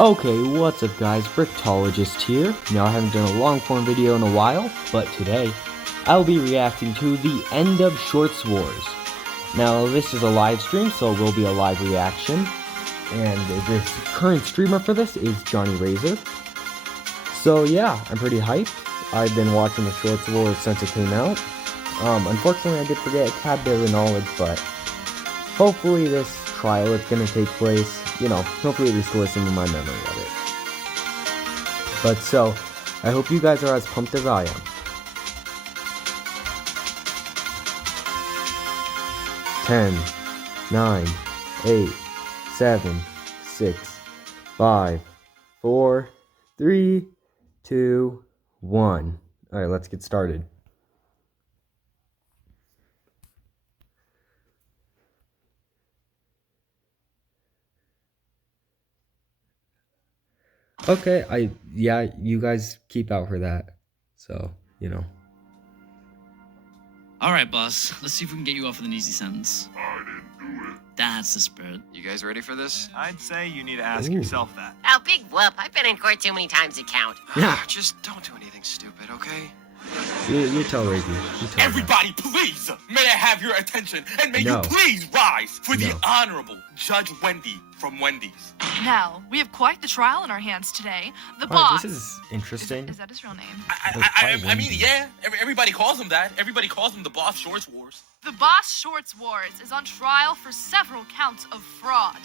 Okay, what's up guys, Bricktologist here. Now I haven't done a long form video in a while, but today I'll be reacting to the end of Shorts Wars. Now this is a live stream, so it will be a live reaction, and the current streamer for this is Johnny Razor. So yeah, I'm pretty hyped. I've been watching the Shorts Wars since it came out. Unfortunately I did forget a tad bit of the knowledge, but hopefully this trial that's going to take place, hopefully it restores some of my memory of it. But so, I hope you guys are as pumped as I am. Ten, 9, 8, 7, 6, 5, 4, 3, 2, 1. Alright, let's get started. Okay, you guys keep out for that. So, Alright, boss. Let's see if we can get you off with an easy sentence. I didn't do it. That's the spirit. You guys ready for this? I'd say you need to ask yourself that. Oh, big whoop. I've been in court too many times to count. Yeah. Just don't do anything stupid, okay? You tell Reggie. Everybody, please, may I have your attention, and may you please rise for the Honorable Judge Wendy from Wendy's. Now, we have quite the trial in our hands today. The boss. This is interesting. Is that his real name? I mean, yeah, everybody calls him that. Everybody calls him the Boss Shorts Wars. The Boss Shorts Wars is on trial for several counts of fraud,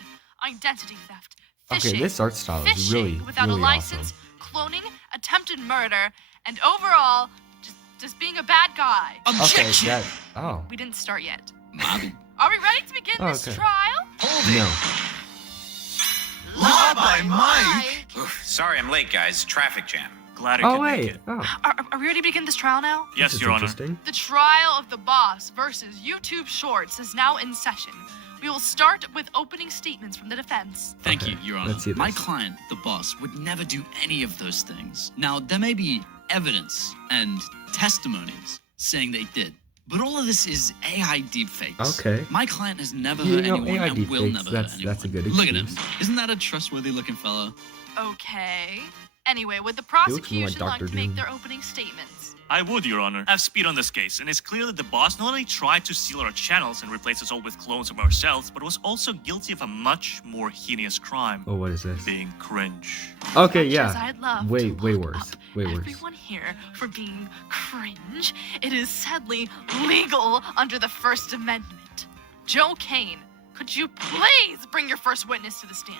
identity theft, phishing, Okay, this art style is really, without really a license, cloning, attempted murder, and overall, just being a bad guy. Objection! Okay, We didn't start yet. Mommy. Are we ready to begin this trial? No. Law by Mike! Oof, sorry I'm late, guys. Traffic jam. Glad I could make Wait. it. Oh, Are we ready to begin this trial now? Yes, this is Your Honor. interesting. The trial of the boss versus YouTube Shorts is now in session. We will start with opening statements from the defense. Thank you, Your Honor. let's see My this. client, the boss, would never do any of those things. Now, there may be evidence and testimonies saying they did, but all of this is AI deepfakes. Okay. My client has never hurt anyone AI and will deepfakes, never hurt anyone. that's a good Look at him. excuse. Isn't that a trustworthy looking fellow? Okay. Anyway, would the looks more like prosecution like Dr. to make Doom. their opening statements? I would, Your Honor. I have speed on this case, and it's clear that the boss not only tried to steal our channels and replace us all with clones of ourselves, but was also guilty of a much more heinous crime. Oh, what is this? Being cringe. Okay, As yeah. I'd love Way to lock worse. up Way worse. everyone here for being cringe. It is sadly legal under the First Amendment. Joe Kane, could you please bring your first witness to the stand?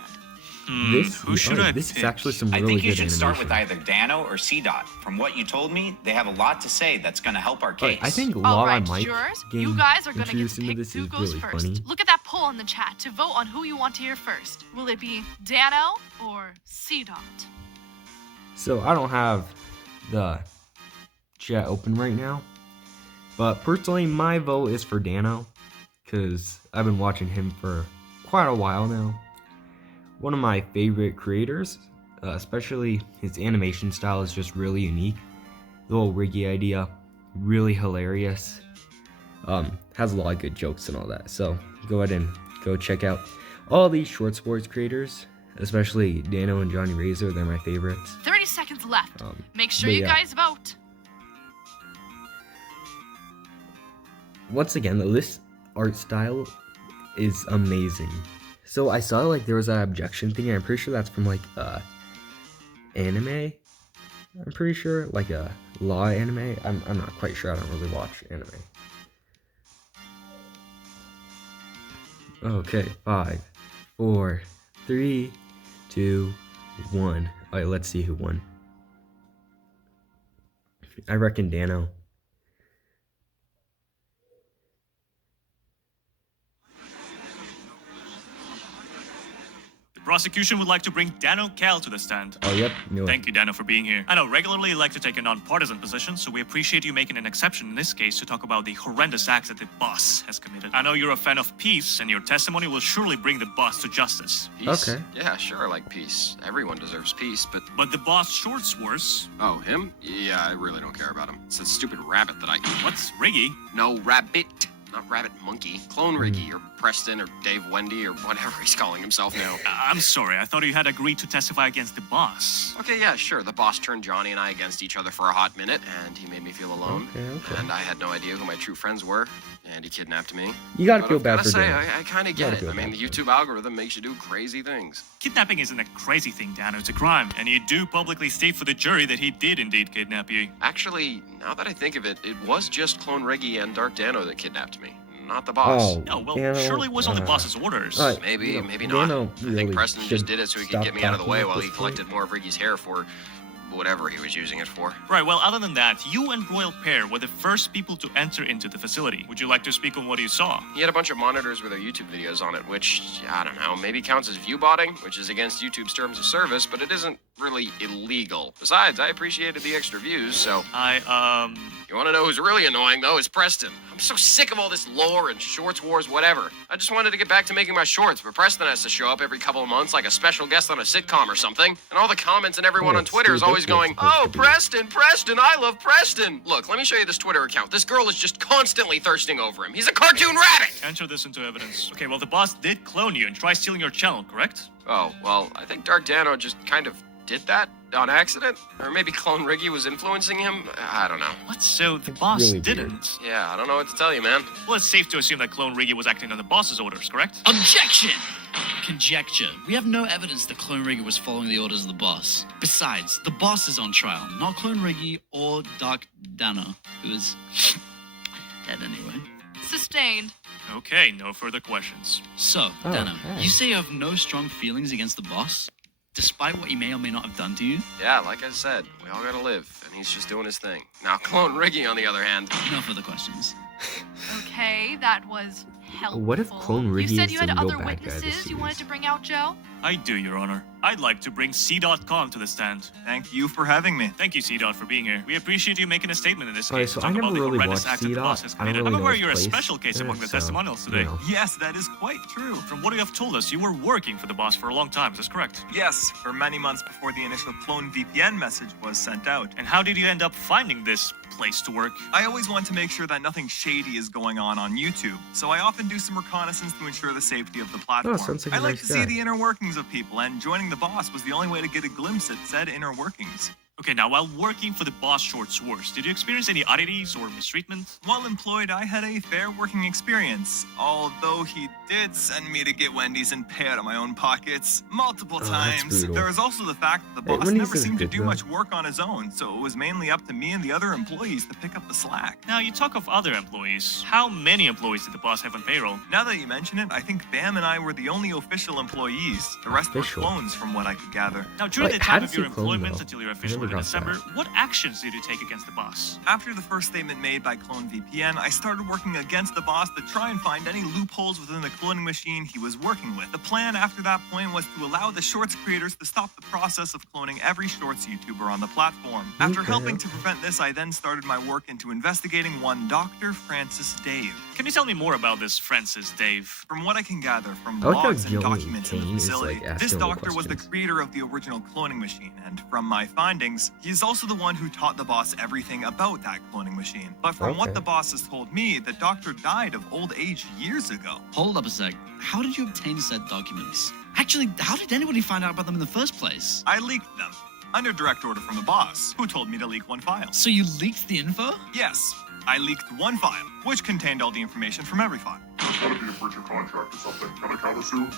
Who should I This pick? is actually some I really think you good should start with animation. either Dano or CDOT. From what you told me, they have a lot to say that's going to help our case. I think All Law right, Mike jurors, getting you guys are gonna get introduced to into pick this who is goes really first. funny. Look at that poll in the chat to vote on who you want to hear first. Will it be Dano or C-Dot? So I don't have the chat open right now, but personally my vote is for Dano, because I've been watching him for quite a while now. One of my favorite creators, especially his animation style is just really unique. The whole Riggy idea, really hilarious. Has a lot of good jokes and all that. So go ahead and go check out all these Shorts Wars creators, especially Dano and Johnny Razor. They're my favorites. 30 seconds left. Make sure but you yeah. guys vote. Once again, this art style is amazing. So I saw like there was an objection thing, and I'm pretty sure that's from like anime. I'm pretty sure like a law anime. I'm not quite sure. I don't really watch anime. Okay, 5, 4, 3, 2, 1. Alright, let's see who won. I reckon Dano. The prosecution would like to bring Dano Cal to the stand. Oh, yep. Knew it. Thank you, Dano, for being here. I know regularly you like to take a non-partisan position, so we appreciate you making an exception in this case to talk about the horrendous acts that the boss has committed. I know you're a fan of peace, and your testimony will surely bring the boss to justice. Peace? Okay. Yeah, sure, I like peace. Everyone deserves peace, but... But the boss Shorts Wars, Oh, him? Yeah, I really don't care about him. It's a stupid rabbit that I... what's Riggy? No, rabbit. not Rabbit Monkey. Clone Ricky, or Preston, or Dave Wendy, or whatever he's calling himself now. I'm sorry, I thought you had agreed to testify against the boss. Okay, yeah, sure. The boss turned Johnny and I against each other for a hot minute, and he made me feel alone. Okay. And I had no idea who my true friends were, and he kidnapped me. You gotta But feel I've bad gotta for say, Dan. I kind of Gotta get it. feel I mean, bad the for YouTube algorithm makes you do crazy things. Kidnapping isn't a crazy thing, Dano. It's a crime. And you do publicly state for the jury that he did indeed kidnap you. Actually, now that I think of it, it was just Clone Reggie and Dark Dano that kidnapped me, not the boss. Oh, No, well, Dano, surely it was on the boss's orders. Maybe, maybe not. Dano I really think Preston should just did it so he could stop get me out of the talking way at while this he point. collected more of Riggy's hair for whatever he was using it for. Right, well, other than that, you and Royal Pear were the first people to enter into the facility. Would you like to speak on what you saw? He had a bunch of monitors with our YouTube videos on it, which, I don't know, maybe counts as viewbotting, which is against YouTube's terms of service, but it isn't really illegal. Besides, I appreciated the extra views, so... You want to know who's really annoying, though, is Preston. I'm so sick of all this lore and shorts wars, whatever. I just wanted to get back to making my shorts, but Preston has to show up every couple of months like a special guest on a sitcom or something. And all the comments and everyone on Twitter is always going, "Oh, Preston, I love Preston." Look, let me show you this Twitter account. This girl is just constantly thirsting over him. He's a cartoon rabbit! Enter this into evidence. Okay, well, the boss did clone you and try stealing your channel, correct? Oh, well, I think Dark Dano just kind of did that on accident. Or maybe Clone Riggy was influencing him. I don't know. What? So the boss really didn't? Yeah, I don't know what to tell you, man. Well, it's safe to assume that Clone Riggy was acting on the boss's orders, correct? Objection! Conjecture. We have no evidence that Clone Riggy was following the orders of the boss. Besides, the boss is on trial, not Clone Riggy or Dark Dano, who is dead anyway. Sustained. Okay, no further questions. So, Oh, Dano, okay. you say you have no strong feelings against the boss? Despite what he may or may not have done to you? Yeah, like I said, we all gotta live, and he's just doing his thing. Now, Clone Riggy, on the other hand, No further questions. Okay, that was helpful. What if Clone Riggy You said is you the had real other bad guy of the witnesses you wanted series? to bring out, Joe? I do, Your Honor. I'd like to bring C.com to the stand. Thank you for having me. Thank you, C. for being here. We appreciate you making a statement in this Okay, case so to I talk never about the really horrendous watched acts that the C-Dot. boss has I don't committed. really I'm know aware his you're a place, special case among the so, testimonials you today. know. Yes, that is quite true. From what you have told us, you were working for the boss for a long time, is this correct? Yes, for many months before the initial clone VPN message was sent out. And how did you end up finding this place to work? I always want to make sure that nothing shady is going on YouTube, so I often do some reconnaissance to ensure the safety of the platform. sounds like a I like nice to guy. see the inner workings of people, and joining the boss was the only way to get a glimpse at said inner workings. Okay, now while working for the boss Shorts Wars, did you experience any oddities or mistreatment? While employed, I had a fair working experience, although he did send me to get Wendy's and pay out of my own pockets multiple that's times. brutal. There is also the fact that the Hey, boss Wendy's never is seemed to good, do though. much work on his own, so it was mainly up to me and the other employees to pick up the slack. Now, you talk of other employees. How many employees did the boss have on payroll? Now that you mention it, I think Bam and I were the only official employees. The rest Official? were clones from what I could gather. Now, during Wait, the how time does of your he clone, employment though? until your I official never in got December, that. what actions did you take against the boss? After the first statement made by Clone VPN, I started working against the boss to try and find any loopholes within the cloning machine he was working with. The plan after that point was to allow the Shorts creators to stop the process of cloning every Shorts YouTuber on the platform. After Okay. helping to prevent this, I then started my work into investigating one Dr. Francis Dave. Can you tell me more about this Francis Dave? From what I can gather from I like how logs and Gillian documents in the Kane is, facility, like, asking this all the doctor was the questions. creator of the original cloning machine, and from my findings, he's also the one who taught the boss everything about that cloning machine. But from what Okay. the boss has told me, the doctor died of old age years ago. Hold up a sec. How did you obtain said documents? Actually, how did anybody find out about them in the first place? I leaked them, under direct order from the boss, who told me to leak one file. So you leaked the info? Yes, I leaked one file, which contained all the information from every file.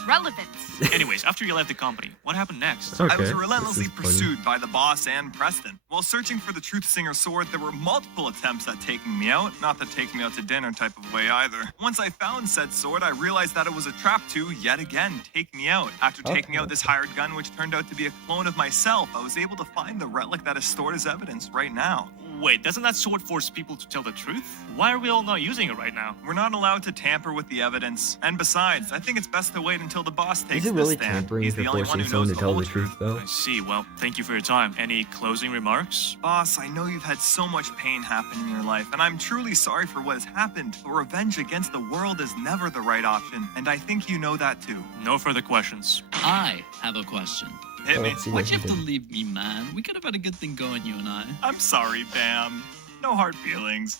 Relevance. Anyways, after you left the company, what happened next? Okay, I was this relentlessly is funny. pursued by the boss and Preston. While searching for the Truth Singer sword, there were multiple attempts at taking me out, not the take me out to dinner type of way either. Once I found said sword, I realized that it was a trap to, yet again, take me out. After taking out this hired gun, which turned out to be a clone of myself, I was able to find the relic that is stored as evidence right now. Wait, doesn't that sword force people to tell the truth? Why are we all not using it right now? We're not allowed to tamper with the evidence. And besides, I think it's best to wait until the boss takes Is it the really stand. tampering He's if the you're only one forcing who someone knows to the tell whole the truth, though? I see. Well, thank you for your time. Any closing remarks? Boss, I know you've had so much pain happen in your life, and I'm truly sorry for what has happened. But revenge against the world is never the right option, and I think you know that too. No further questions. I have a question. Hit me. Let's see Why'd what you he have to did. leave me, man? We could have had a good thing going, you and I. I'm sorry, Bam. No hard feelings.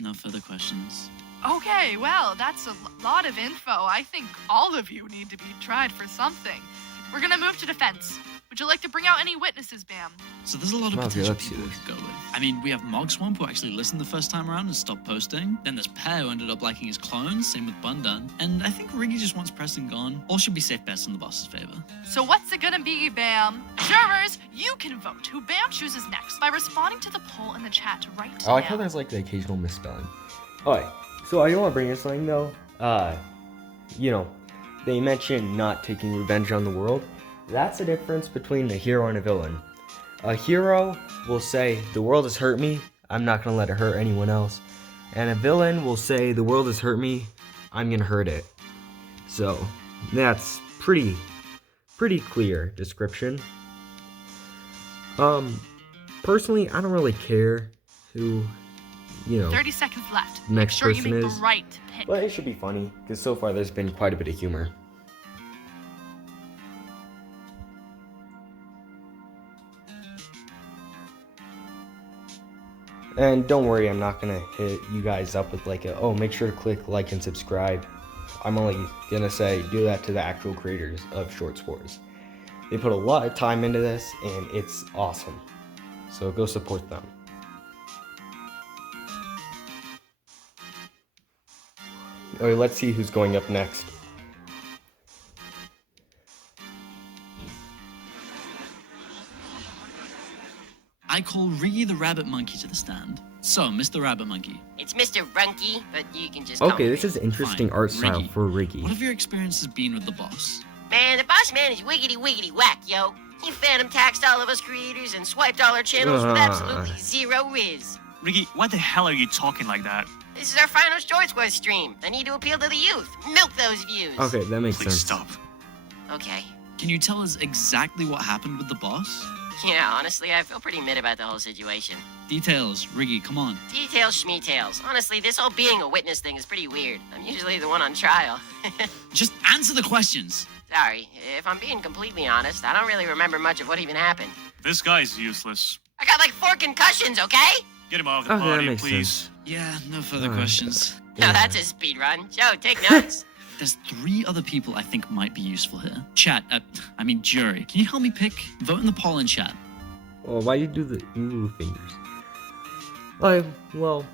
No further questions. Okay, well, that's a lot of info. I think all of you need to be tried for something. We're gonna move to defense. Would you like to bring out any witnesses, Bam? So there's a lot of Okay, potential let's see people we this. could go with. I mean, we have Mogswamp, who actually listened the first time around and stopped posting. Then there's Pear, who ended up liking his clones, same with Bundan. And I think Riggy just wants Preston gone. All should be safe bets in the boss's favor. So what's it gonna be, Bam? Jurors, you can vote who Bam chooses next by responding to the poll in the chat right I like how now. there's like the occasional misspelling. Alright, so I don't want to bring this something though. You know, they mentioned not taking revenge on the world. That's the difference between a hero and a villain. A hero will say, the world has hurt me, I'm not going to let it hurt anyone else. And a villain will say, the world has hurt me, I'm going to hurt it. So, that's pretty clear description. Personally, I don't really care who, 30 seconds left. Make next sure you person make is. the right pick. But it should be funny, because so far there's been quite a bit of humor. And don't worry, I'm not gonna hit you guys up with like make sure to click like and subscribe. I'm only gonna say do that to the actual creators of Shorts Wars. They put a lot of time into this and it's awesome. So go support them. Alright, let's see who's going up next. I call Riggy the Rabbit Monkey to the stand. So, Mr. Rabbit Monkey, It's Mr. Runky, but you can just call Okay, me this Ricky. is interesting Fine, art style Riggy. for what Riggy. have your experiences been with the boss? Man, the boss man is wiggity whack, yo. He phantom taxed all of us creators and swiped all our channels with absolutely zero riz. Riggy, why the hell are you talking like that? This is our final Shorts Wars stream. I need to appeal to the youth. Milk those views. Okay, that makes Please sense. stop. Okay. Can you tell us exactly what happened with the boss? Yeah, honestly, I feel pretty mid about the whole situation. Details, Riggy, come on. Details, schmeetails. Honestly, this whole being a witness thing is pretty weird. I'm usually the one on trial. Just answer the questions. Sorry, if I'm being completely honest, I don't really remember much of what even happened. This guy's useless. I got like 4 concussions, okay? Get him out of the Okay, that party, makes please. sense. Yeah, no further Alright. questions. No, that's a speed run. Joe, take notes. There's 3 other people I think might be useful here. Chat, jury. Can you help me pick? Vote in the poll in chat. Oh, why you do the ooh fingers? Well,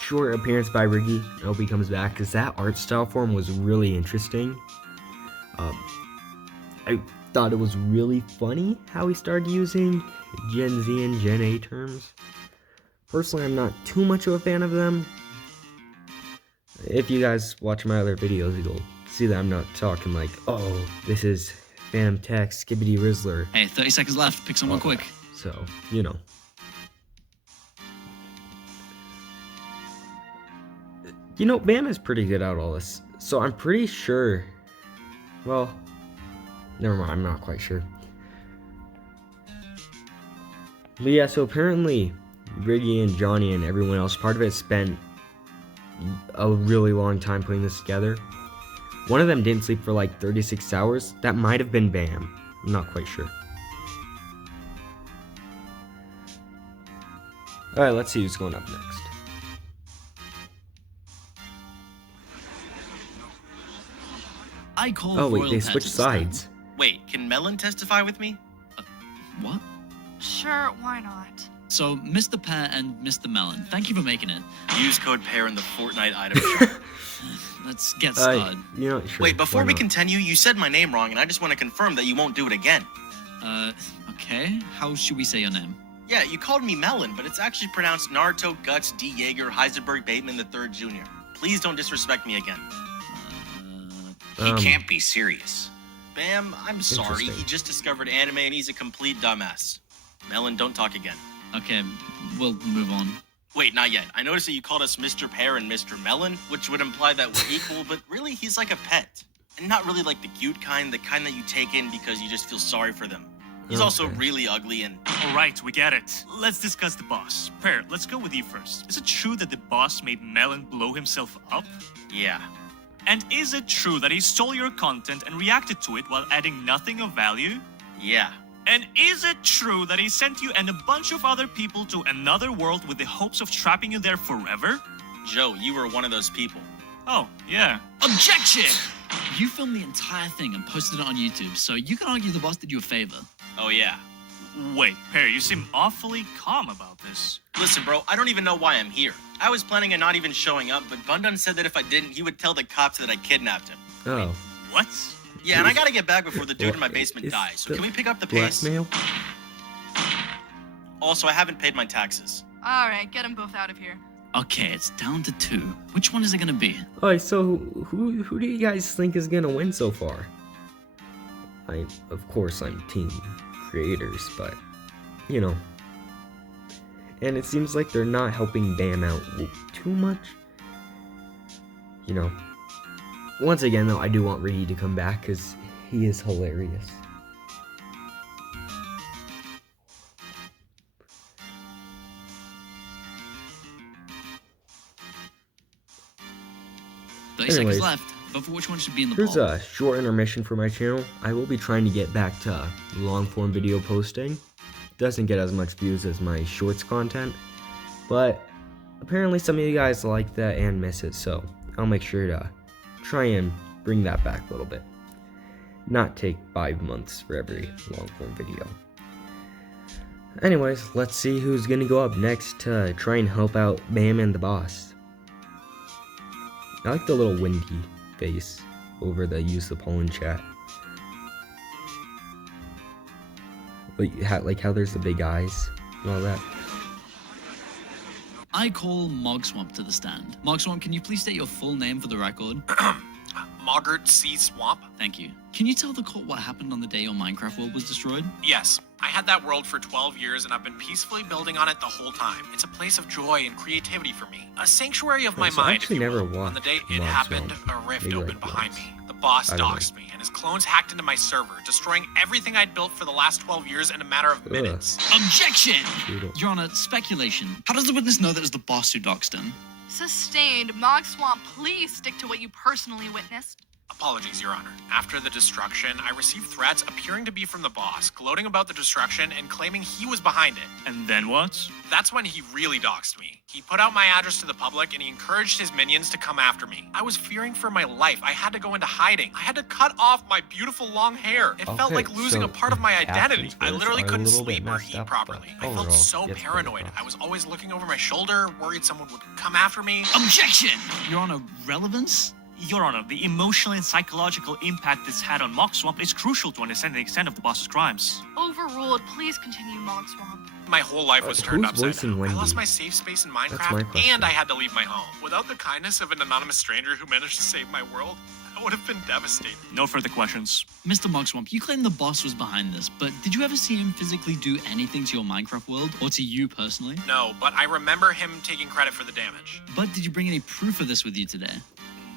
short appearance by Riggy. I hope he comes back because that art style form was really interesting. I thought it was really funny how he started using Gen Z and Gen A terms. Personally, I'm not too much of a fan of them. If you guys watch my other videos, you'll see that I'm not talking like, oh, this is Phantom Text, Skibbity Rizzler. Hey, 30 seconds left. Pick someone quick. So, Bam is pretty good at all this. So I'm pretty sure. Well, never mind. I'm not quite sure. But yeah, so apparently Riggy and Johnny and everyone else, part of it spent a really long time putting this together. One of them didn't sleep for like 36 hours. That might have been Bam. I'm not quite sure. Alright, let's see who's going up next. I call Oh wait, Royal they Pet switched to the stand. sides. Wait, can Melon testify with me? What? Sure, why not? So, Mr. Pear and Mr. Melon, thank you for making it. Use code PAIR in the Fortnite item shop. Let's get started. Sure, Wait, before why we not? continue, you said my name wrong, and I just want to confirm that you won't do it again. Okay. How should we say your name? Yeah, you called me Melon, but it's actually pronounced Naruto Guts D. Jaeger Heisenberg Bateman III Jr. Please don't disrespect me again. He can't be serious. Bam, I'm sorry. Interesting. He just discovered anime and he's a complete dumbass. Melon, don't talk again. Okay, we'll move on. Wait, not yet. I noticed that you called us Mr. Pear and Mr. Melon, which would imply that we're equal, but really he's like a pet. And not really like the cute kind, the kind that you take in because you just feel sorry for them. He's also Okay. really ugly and... Alright, we get it. Let's discuss the boss. Pear, let's go with you first. Is it true that the boss made Melon blow himself up? yeah. And is it true that he stole your content and reacted to it while adding nothing of value? Yeah. And is it true that he sent you and a bunch of other people to another world with the hopes of trapping you there forever? Joe, you were one of those people. Oh, yeah. Objection! You filmed the entire thing and posted it on YouTube, so you can argue the boss did you a favor. Oh, yeah. Wait, Perry, you seem awfully calm about this. Listen, bro, I don't even know why I'm here. I was planning on not even showing up, but Bundun said that if I didn't, he would tell the cops that I kidnapped him. Oh. What? Yeah, and I gotta get back before the dude in my What basement is dies. So the can we pick up the pace? Blackmail? Also, I haven't paid my taxes. Alright, get them both out of here. Okay, it's down to 2. Which one is it gonna be? Alright, so who do you guys think is gonna win so far? Of course I'm team creators, but you know. And it seems like they're not helping Bam out too much. You know. Once again though, I do want Riggy to come back because he is hilarious. Seconds Anyways, left, but for which one should be in the Here's poll? a short intermission for my channel. I will be trying to get back to long form video posting. Doesn't get as much views as my shorts content, but apparently some of you guys like that and miss it, so I'll make sure to try and bring that back a little bit. Not take 5 months for every long form video. Anyways, let's see who's gonna go up next to try and help out Bam and the boss. I like the little windy face over the use the pollen chat. Like how there's the big eyes and all that. I call Mogswamp to the stand. Mogswamp, can you please state your full name for the record? Mogert C. Swamp? Thank you. Can you tell the court what happened on the day your Minecraft world was destroyed? Yes. I had that world for 12 years and I've been peacefully building on it the whole time. It's a place of joy and creativity for me. A sanctuary of my So I mind, actually if you never will. On the day it watched happened, Mogswamp. a rift Maybe opened like behind once. me. The boss I don't know. doxed me and his clones hacked into my server, destroying everything I'd built for the last 12 years in a matter of minutes. Objection! Brutal. Your Honor, speculation. How does the witness know that it was the boss who doxed him? Sustained. Mogswamp, please stick to what you personally witnessed. Apologies, Your Honor. After the destruction, I received threats appearing to be from the boss, gloating about the destruction and claiming he was behind it. And then what? That's when he really doxed me. He put out my address to the public and he encouraged his minions to come after me. I was fearing for my life. I had to go into hiding. I had to cut off my beautiful long hair. It felt Okay, like losing so a part of my identity. captions I for literally this are a couldn't little bit sleep or messed eat up, properly. but I overall, felt so gets better paranoid. across. I was always looking over my shoulder, worried someone would come after me. Objection! Your Honor, relevance? Your Honor, the emotional and psychological impact this had on Mogswamp is crucial to understand the extent of the boss's crimes. Overruled. Please continue, Mogswamp. My whole life was turned who's upside voicing down. I Wendy? lost my safe space in my Minecraft, question. and I had to leave my home. Without the kindness of an anonymous stranger who managed to save my world, I would have been devastated. No further questions. Mr. Mogswamp, you claim the boss was behind this, but did you ever see him physically do anything to your Minecraft world, or to you personally? No, but I remember him taking credit for the damage. But did you bring any proof of this with you today?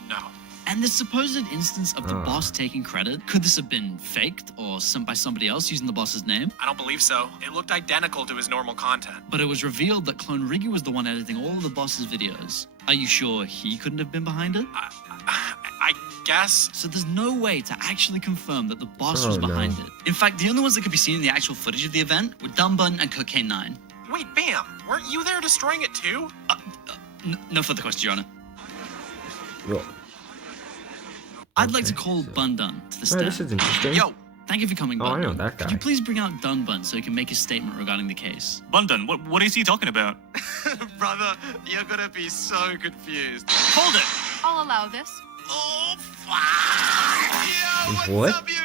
No. And the supposed instance of the boss taking credit, could this have been faked or by somebody else using the boss's name? I don't believe so. It looked identical to his normal content. But it was revealed that Clone Riggy was the one editing all of the boss's videos. Are you sure he couldn't have been behind it? I guess. So there's no way to actually confirm that the boss Oh, was no. behind it. In fact, the only ones that could be seen in the actual footage of the event were Dumbun and Cocaine 9. Wait, Bam, weren't you there destroying it too? No further questions, Your Honor. Well, I'd like to okay, call so- Bun Dun to the oh, stand. this is interesting. Yo, Thank you for coming, Oh, Bun I know Dun. that Could guy. you please bring out Dun Bun so he can make a statement regarding the case? Bundun, what is he talking about? Brother, you're gonna be so confused. Hold it! I'll allow this. Oh, fuck! Yo, what's What? up, you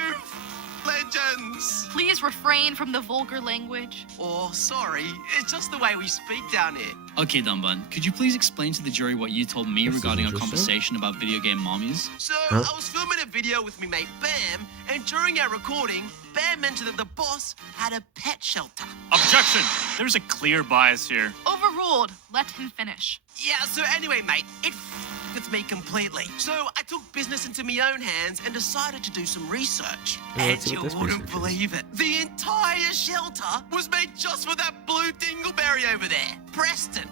legends? Please refrain from the vulgar language. Oh, sorry. It's just the way we speak down here. Okay, Dun Bun, could you please explain to the jury what you told me This is regarding our interesting. conversation about video game mommies? So, Huh? I was filming a video with me mate Bam, and during our recording, Bam mentioned that the boss had a pet shelter. Objection! There's a clear bias here. Overruled. Let him finish. Yeah, so anyway, mate, it with me completely. So, I took business into my own hands and decided to do some research. Yeah, And let's see you what this wouldn't research is. believe it. The entire shelter was made just for that blue dingleberry over there, Preston.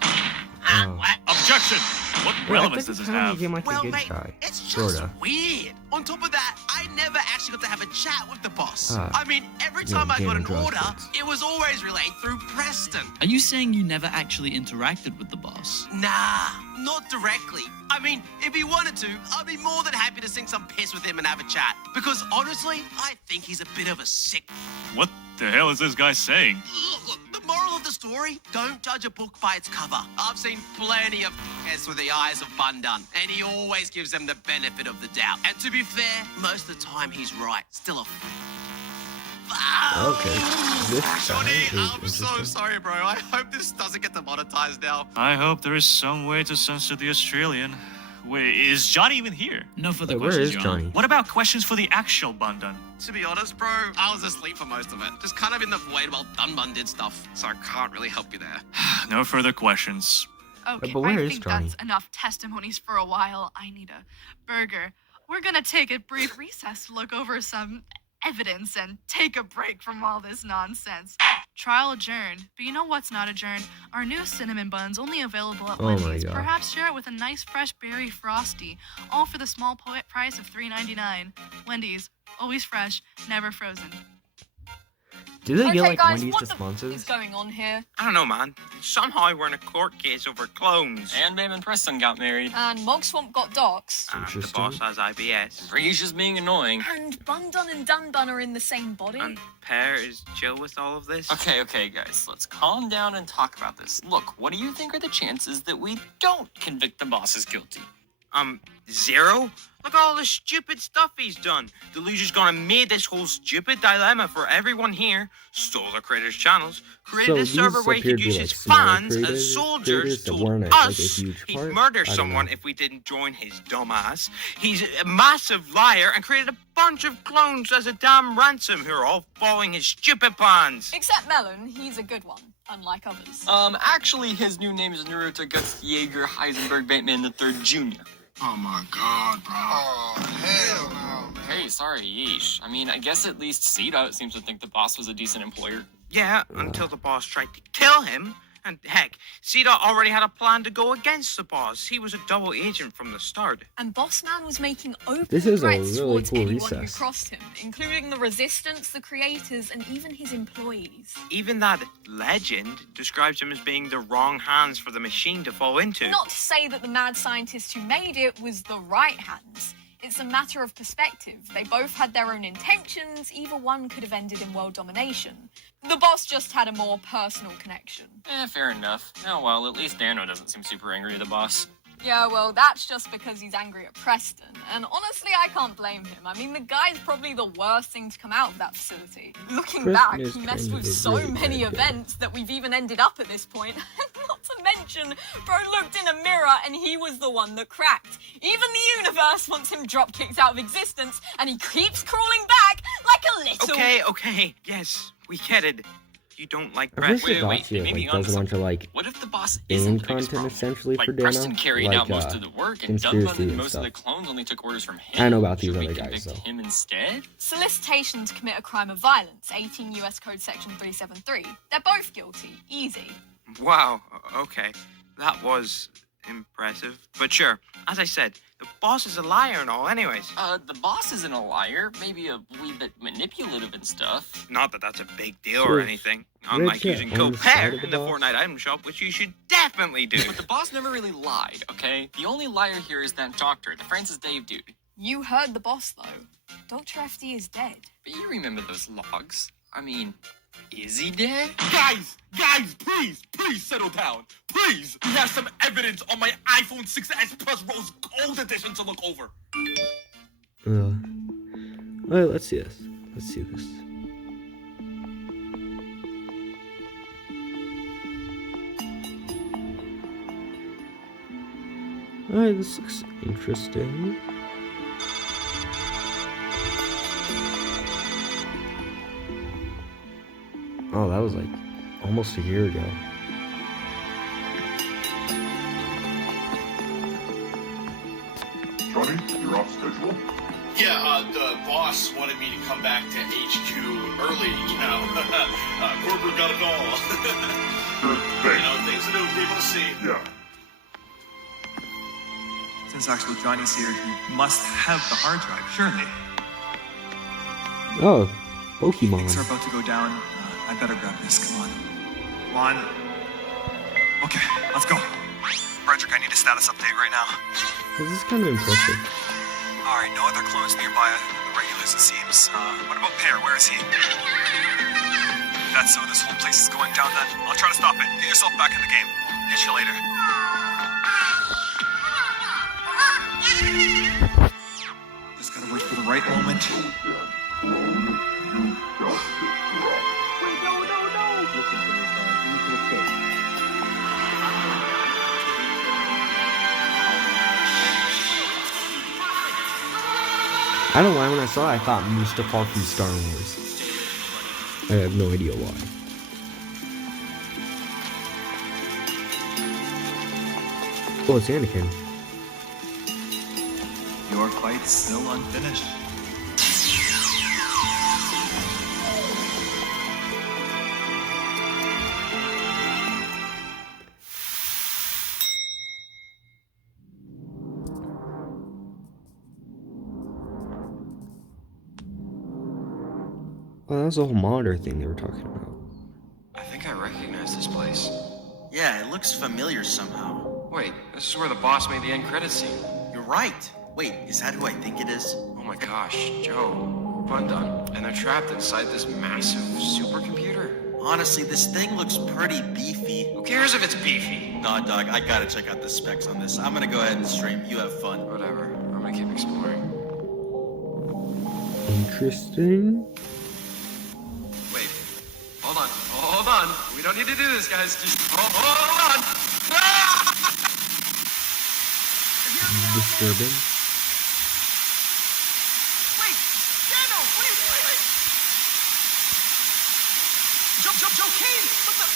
Objection! What Wait, I relevance thought does this this time have? became like a Well, good mate, guy. it's just Sorta. weird. On top of that, I never actually got to have a chat with the boss. Ah. I mean, every Yeah, time I got Game an of Thrones order, fans. it was always relayed through Preston. Are you saying you never actually interacted with the boss? Nah, not directly. I mean, if he wanted to, I'd be more than happy to sink some piss with him and have a chat. Because honestly, I think he's a bit of a sick. What the hell is this guy saying? Look, the moral of the story, don't judge a book by its cover. I've seen plenty of s with the eyes of Bundun, and he always gives them the benefit of the doubt. And to be fair, most of the time he's right. Still a Okay. This guy Johnny, is I'm so interesting. sorry, bro. I hope this doesn't get demonetized now. I hope there is some way to censor the Australian. Wait, is Johnny even here? No further Wait, where questions, is Your Honor. Johnny? What about questions for the actual Bundun? To be honest, bro, I was asleep for most of it. Just kind of in the void while Dunbun did stuff, so I can't really help you there. No further questions. Okay, but where I is think Johnny? that's enough testimonies for a while. I need a burger. We're gonna take a brief recess to look over some evidence and take a break from all this nonsense. Trial adjourned. But you know what's not adjourned? Our new cinnamon buns, only available at Oh my Wendy's. gosh. Perhaps share it with a nice fresh berry frosty, all for the small price of $3.99. Wendy's, always fresh, never frozen. Do they get Okay, like guys, Wendy's what to the sponsor is this? going on here? I don't know, man. Somehow we're in a court case over clones. And Babe and Preston got married. And Mogswamp got docs. The Interesting. boss has IBS. Bree's just being annoying. And Bundun and Dunbun are in the same body. And Pear is chill with all of this. Okay, guys, let's calm down and talk about this. Look, what do you think are the chances that we don't convict the boss as guilty? 0? Look at all the stupid stuff he's done. The loser's gonna made this whole stupid dilemma for everyone here, stole the creators' channels, created So a server these where he appear could to be, use like, his smaller fans creators as soldiers, that told weren't, like, a us huge he'd part? murder I don't someone know. if we didn't join his dumbass. He's a massive liar and created a bunch of clones as a damn ransom who are all following his stupid plans. Except Melon, he's a good one, unlike others. Actually, his new name is Naruto Guts Jaeger Heisenberg Bateman III Jr. Oh my god, bro. Oh, hell no. Hey, sorry, yeesh. I mean, I guess at least Sita seems to think the boss was a decent employer. Yeah, until the boss tried to kill him. And heck, Sita already had a plan to go against the boss. He was a double agent from the start. And Bossman was making open This is a threats really towards cool anyone recess. who crossed him, including the Resistance, the creators, and even his employees. Even that legend describes him as being the wrong hands for the machine to fall into. Not to say that the mad scientist who made it was the right hands. It's a matter of perspective. They both had their own intentions. Either one could have ended in world domination. The boss just had a more personal connection. Fair enough. Oh well, at least Dano doesn't seem super angry at the boss. Yeah, well, that's just because he's angry at Preston. And honestly, I can't blame him. I mean, the guy's probably the worst thing to come out of that facility. Looking Preston back, is he messed kind with of a so really many bad guy. events that we've even ended up at this point. Not to mention, bro looked in a mirror and he was the one that cracked. Even the universe wants him drop-kicked out of existence, and he keeps crawling back like a little... Okay, yes, we get it. You don't like I Preston. wish Dacia like does a bunch of like What if the boss game isn't the biggest content problem? essentially Like for Dano, Preston carried like out most of the work, and conspiracy Dunbun and and most of the stuff. clones only took orders from him. I know about these Should we other guys, convict though. him instead? Solicitation to commit a crime of violence, 18 US Code Section 373. They're both guilty. Easy. Wow, okay. That was impressive. But sure, as I said, the boss is a liar and all anyways. The boss isn't a liar. Maybe a wee bit manipulative and stuff. Not that that's a big deal So or is anything. Red Unlike Cat using on the side Copair of the in the boss? Fortnite item shop, which you should definitely do. But the boss never really lied, okay? The only liar here is that doctor, the Francis Dave dude. You heard the boss, though. Dr. FD is dead. But you remember those logs. I mean, is he dead? Guys, please settle down. Please. We have some evidence on my iPhone 6s Plus Rose Gold Edition to look over. Alright, let's see this. Let's see this. Alright, this looks interesting. Oh, that was like almost a year ago. Johnny, you're off schedule? Yeah, the boss wanted me to come back to HQ early, you know. Corporate got it all. Good You thing. know, things to do, people to see. Yeah. Since actual Johnny's here, he must have the hard drive, surely. Oh, Pokemon. Things are about to go down. I better grab this. Come on. Come on. Okay, let's go. Frederick, I need a status update right now. This is kind of impressive. Alright, no other clones nearby than the regulars, it seems. What about Pear? Where is he? If that's so, this whole place is going down then. I'll try to stop it. Get yourself back in the game. Catch you later. Just gotta wait for the right moment. I don't know why when I saw it, I thought Mustafar from Star Wars. I have no idea why. Oh, it's Anakin. Your fight's still unfinished. Oh, that was the whole monitor thing they were talking about. I think I recognize this place. Yeah, it looks familiar somehow. Wait, this is where the boss made the end credits scene. You're right. Wait, is that who I think it is? Oh my gosh, Joe. Bundun. And they're trapped inside this massive supercomputer. Honestly, this thing looks pretty beefy. Who cares if it's beefy? Nah, dog, I gotta check out the specs on this. I'm gonna go ahead and stream. You have fun. Whatever. I'm gonna keep exploring. Interesting. Wait. Hold on. Hold on. We don't need to do this, guys. Just hold on. Disturbing. Wait! Daniel! Wait! Joe Kane! What the...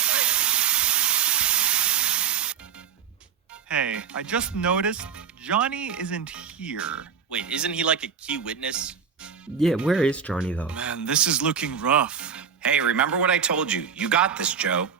Hey, I just noticed Johnny isn't here. Wait, isn't he like a key witness? Yeah, where is Johnny though? Man, this is looking rough. Hey, remember what I told you. You got this, Joe.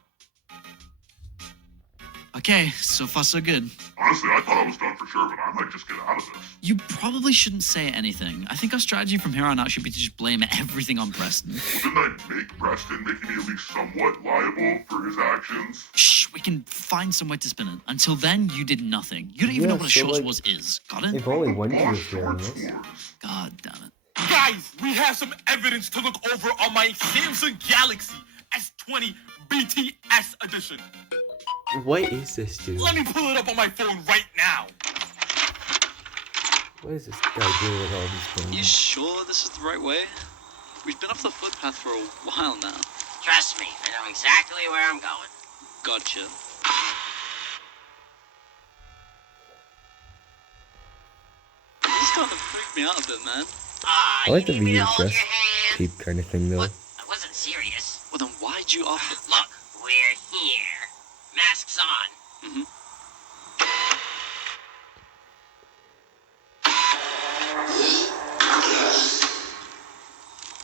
Okay, so far so good. Honestly, I thought I was done for sure, but I might just get out of this. You probably shouldn't say anything. I think our strategy from here on out should be to just blame everything on Preston. Well, didn't I make Preston making me at least somewhat liable for his actions? Shh, we can find some way to spin it. Until then, you did nothing. You don't even know what a short wars is. Got it? If only one was doing this. God damn it. Guys, we have some evidence to look over on my Samsung Galaxy S20 BTS edition. What is this, dude? Let me pull it up on my phone right now. What is this guy doing with all these things? You sure this is the right way? We've been off the footpath for a while now. Trust me, I know exactly where I'm going. Gotcha. This is starting to freak me out a bit, man. I like the VHS tape kind of thing though. I wasn't serious. Well then why'd you offer? Look, we're here. Masks on. Mm-hmm.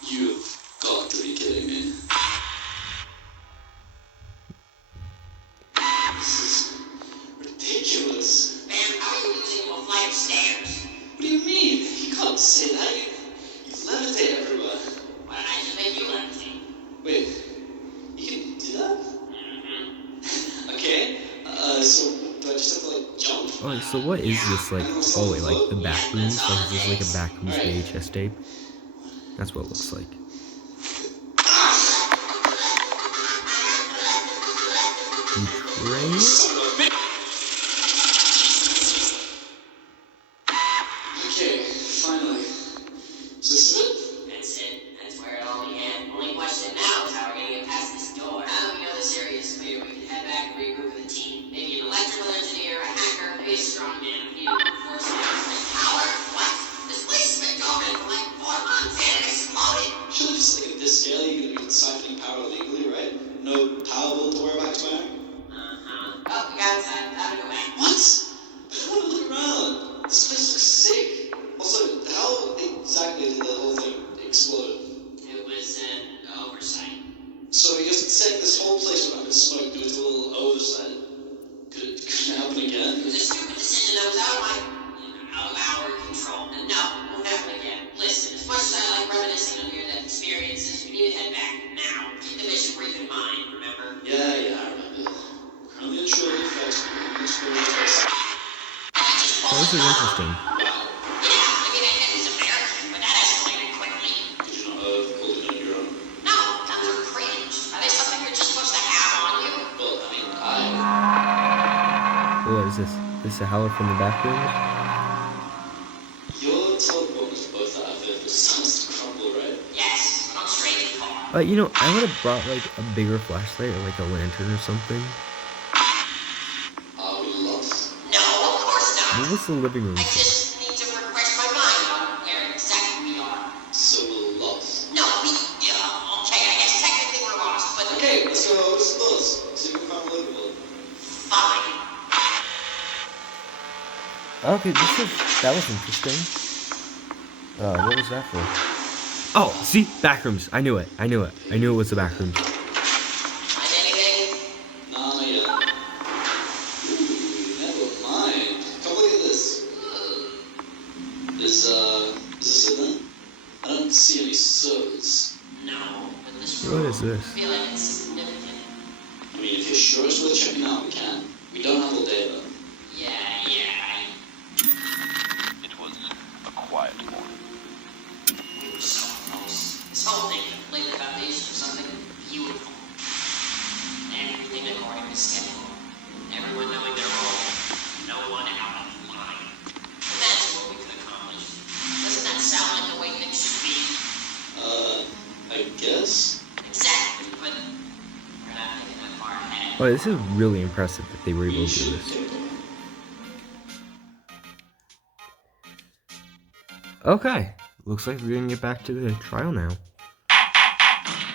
You've got to be kidding me. This is ridiculous. Man, how are you using a flight of stairs? What do you mean? You can't say that. You levitate everywhere. Why don't I just make you levitate? Wait, you can do that? Mm-hmm. Okay. So do I just have to like jump? Oh, so what is this like? Oh wait, like the back rooms? Like is this like a back rooms VHS tape? That's what it looks like. Betrayal? Okay, finally. So this is it? That's it. That's where it all began. Only question now is how we're gonna get past this door. Now that we know this area is clear, we can head back and regroup with the team. Maybe an electrical engineer, a hacker, maybe a strongman. You know, force power. What? This place has been dormant for like 4 months and it exploded. Surely just like at this scale, you're gonna be siphoning power legally, right? No power bill to worry about expiring? Oh, we We need to head back now. The mission brief in mind, remember? Yeah, I remember. Currently unsure of the effects of the exposure test. Oh, this is interesting. Yeah, I mean, I get it's a fair, but that escalated quickly. Did you not pull it on your own? No, guns are cringe. Are they something you're just supposed to have on you? Well, I mean, What is this? This a howler from the back room? You're telling what was both that effort starts to crumble, right? Yes, but I'm straight in car. You know, I would have brought like a bigger flashlight or like a lantern or something. Are we lost? No, of course not. What was the living room? I just need to refresh my mind on where exactly we are. So we're lost. No, okay, I guess technically we're lost, but Okay, let's go over to Spurs. See if we can find a livable. fine. Okay, that was interesting. What was that for? Oh, see, backrooms. I knew it. I knew it was the backrooms. Find anything? Nah, not yet. Ooh, never mind. Come look at this. Is this it then? I don't see any servers. No, but this What is this? I feel like it's significant. I mean, if you're sure it's worth checking out, we can. We don't have all day though. Yeah. It was a quiet morning. We were so close. This whole thing could lay the foundation for something beautiful. Everything according to schedule. Everyone knowing their role. No one out of line. Imagine what we could accomplish. Doesn't that sound like the way things should be? I guess? Exactly, but we're not thinking that far ahead. Oh, this is really impressive that they were able to do this. Okay, looks like we're gonna get back to the trial now.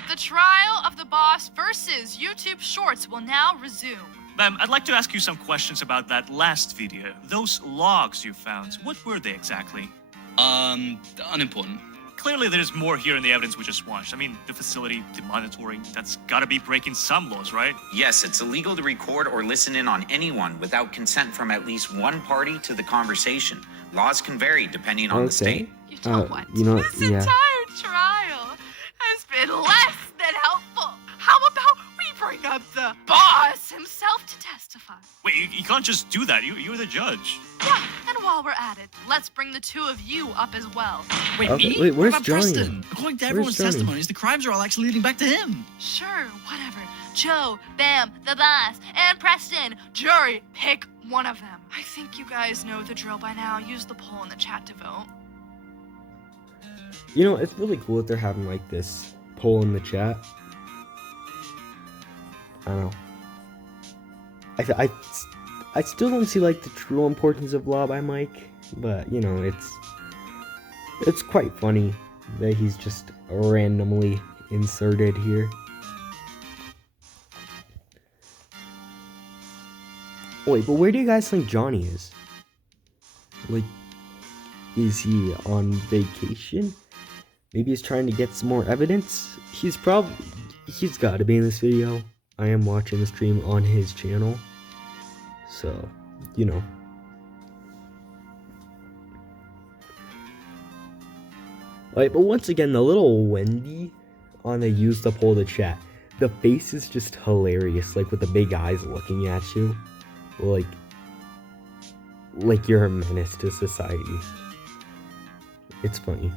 The trial of the boss versus YouTube Shorts will now resume. Ma'am, I'd like to ask you some questions about that last video. Those logs you found, what were they exactly? Unimportant. Clearly there's more here in the evidence we just watched. I mean, the facility, the monitoring, that's gotta be breaking some laws, right? Yes, it's illegal to record or listen in on anyone without consent from at least one party to the conversation. Laws can vary depending on the state. You know what? You know, This yeah. entire trial has been less than helpful. How about we bring up the boss himself to testify? Wait, you can't just do that. You're the judge. Yeah, and while we're at it, let's bring the two of you up as well. Wait, Okay, me? wait, What where's about Johnny? Preston? According to Where's everyone's Johnny? testimonies, the crimes are all actually leading back to him. Sure, whatever. Joe, Bam, the boss, and Preston. Jury, pick one of them. I think you guys know the drill by now. Use the poll in the chat to vote. You know, it's really cool that they're having like this poll in the chat. I don't know. I still don't see like the true importance of Law by Mike, but you know, it's quite funny that he's just randomly inserted here. Wait, but where do you guys think Johnny is? Like, is he on vacation? Maybe he's trying to get some more evidence? He's got to be in this video. I am watching the stream on his channel. So, you know. Like, but once again, the little Wendy on the use the poll to chat. The face is just hilarious, like with the big eyes looking at you. Like you're a menace to society. It's funny.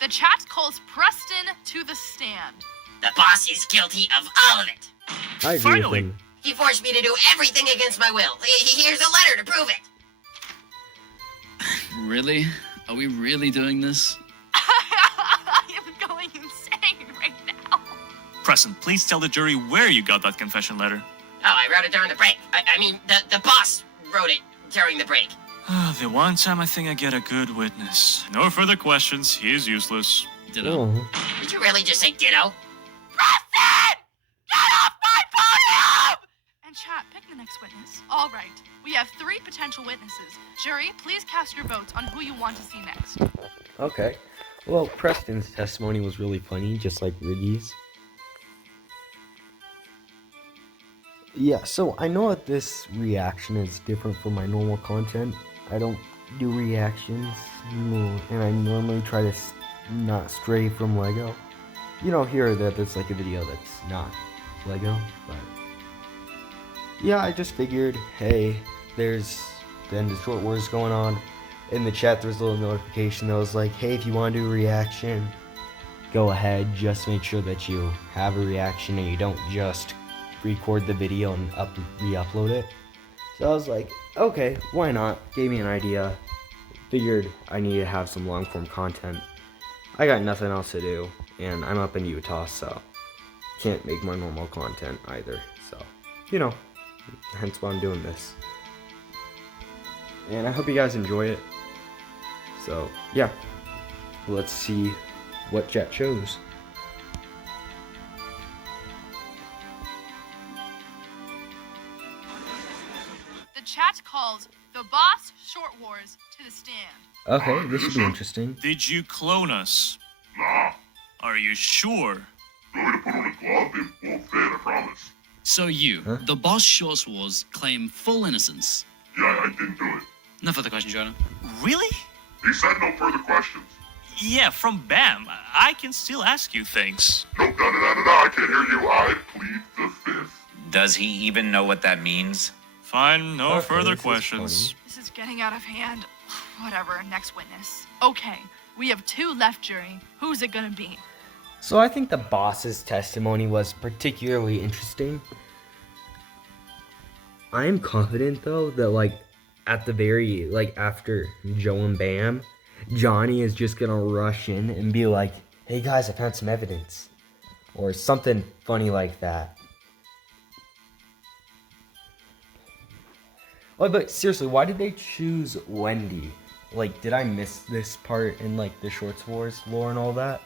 The chat calls Preston to the stand. The boss is guilty of all of it. I agree with him. He forced me to do everything against my will. Here's a letter to prove it. Really? Are we really doing this? I am going insane right now. Preston, please tell the jury where you got that confession letter. Oh, I wrote it during the break. I mean, the boss wrote it during the break. The one time I think I get a good witness. No further questions. He is useless. Ditto. Oh. Did you really just say ditto? Preston! Get off my podium! And chat, pick the next witness. All right, we have 3 potential witnesses. Jury, please cast your votes on who you want to see next. Okay. Well, Preston's testimony was really funny, just like Riggy's. Yeah, so I know that this reaction is different from my normal content. I don't do reactions, and I normally try to not stray from Lego. You know, here or there, there's like a video that's not Lego, but yeah, I just figured, hey, there's the end of Short Wars going on. In the chat, there was a little notification that was like, hey, if you want to do a reaction, go ahead. Just make sure that you have a reaction and you don't just record the video and re-upload it. So I was like, okay, why not? Gave me an idea. Figured I need to have some long form content. I got nothing else to do, and I'm up in Utah, so can't make my normal content either. So, you know, hence why I'm doing this. And I hope you guys enjoy it. So, yeah, let's see what chat chose. The chat called the boss Short Wars to the stand. Okay, this should be interesting. Did you clone us? Nah. Are you sure? You want me to put on a glove? They won't fit, I promise. So you, the boss Short Wars, claim full innocence. Yeah, I didn't do it. No further questions, Your Honor. Really? He said no further questions. Yeah, from BAM. I can still ask you things. Nope, I can't hear you. I plead the fifth. Does he even know what that means? Fine, no Okay, further this is questions. This is getting out of hand. Whatever, next witness. Okay, we have 2 left, jury. Who's it gonna be? So I think the boss's testimony was particularly interesting. I am confident though that like at the very after Joe and Bam, Johnny is just gonna rush in and be like, "Hey guys, I found some evidence," or something funny like that. Oh, but seriously, why did they choose Wendy? Like, did I miss this part in like the Shorts Wars lore and all that?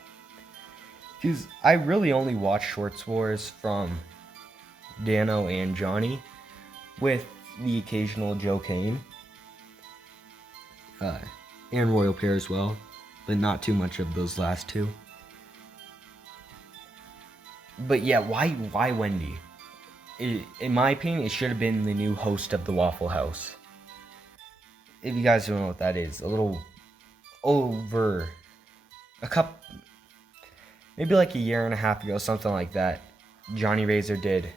Because I really only watched Shorts Wars from Dano and Johnny, with the occasional Joe Kane, and Royal Pair as well, but not too much of those last 2. But yeah, why Wendy? In my opinion, it should have been the new host of the Waffle House. If you guys don't know what that is, a little over maybe like a year and a half ago, something like that, Johnny Razor did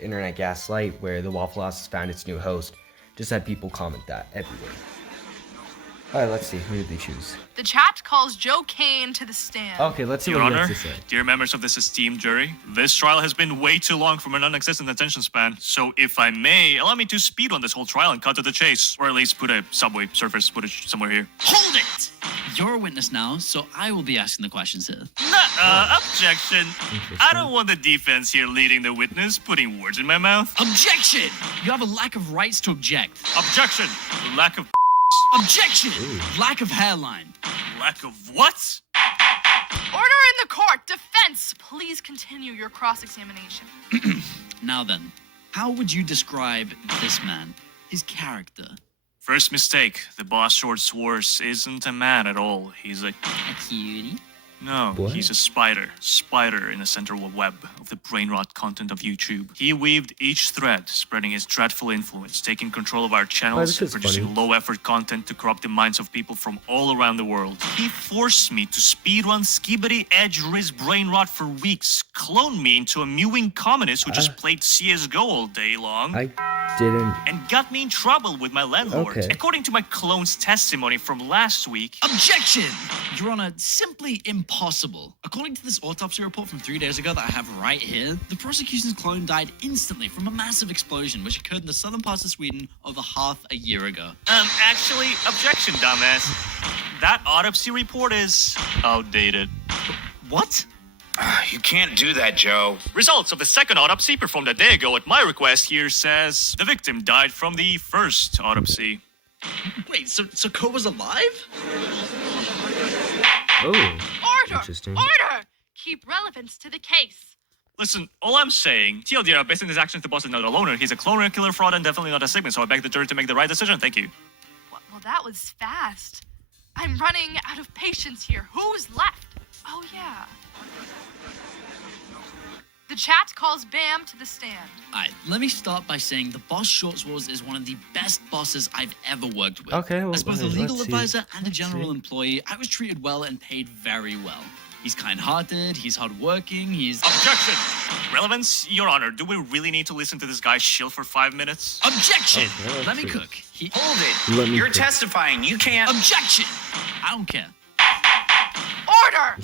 Internet Gaslight, where the Waffle House has found its new host. Just had people comment that everywhere. Alright, let's see. Who did they choose? The chat calls Joe Kane to the stand. Okay, let's see Your what he Honor, has to say. dear members of this esteemed jury, this trial has been way too long for my non-existent attention span. So if I may, allow me to speed on this whole trial and cut to the chase. Or at least put a subway surface footage somewhere here. Hold it! You're a witness now, so I will be asking the questions here. Objection. I don't want the defense here leading the witness, putting words in my mouth. Objection! You have a lack of rights to object. Objection. Lack of Objection! Lack of hairline. Lack of what? Order in the court! Defense! Please continue your cross-examination. Now then, how would you describe this man? His character? First mistake. The boss Shorts Wars isn't a man at all. He's a cutie? No, What? he's a spider. Spider in the central web of the brain rot content of YouTube. He weaved each thread, spreading his dreadful influence, taking control of our channels, this and is producing funny. low-effort content to corrupt the minds of people from all around the world. He forced me to speedrun Skibidi Edge Riz brain rot for weeks, cloned me into a mewing communist who just played CSGO all day long. I didn't. And got me in trouble with my landlord. Okay. According to my clone's testimony from last week. Objection! Your Honor, simply impossible. According to this autopsy report from 3 days ago that I have right here, the prosecution's clone died instantly from a massive explosion which occurred in the southern parts of Sweden over half a year ago. Actually, objection, dumbass. That autopsy report is outdated. What? You can't do that, Joe. Results of the second autopsy performed a day ago at my request here says the victim died from the first autopsy. Wait, so Ko was alive? Oh, Order! interesting. Order! Keep relevance to the case. Listen, all I'm saying, TLDR, based on his actions, the boss is not a loner. He's a cloner, killer, fraud, and definitely not a Sigma, so I beg the jury to make the right decision. Thank you. Well, that was fast. I'm running out of patience here. Who's left? Oh, yeah. The The chat calls Bam to the stand. Alright, let me start by saying the boss Shorts Wars is one of the best bosses I've ever worked with. Okay, well, as both a let's legal see. advisor and a Let's general see. employee, I was treated well and paid very well. He's kind-hearted, he's hardworking, he's... Objection! Relevance, Your Honor, do we really need to listen to this guy shill for 5 minutes? Objection! Okay, Let me see. cook. Hold it. Let me You're cook. testifying. You can't. Objection! I don't care. Order!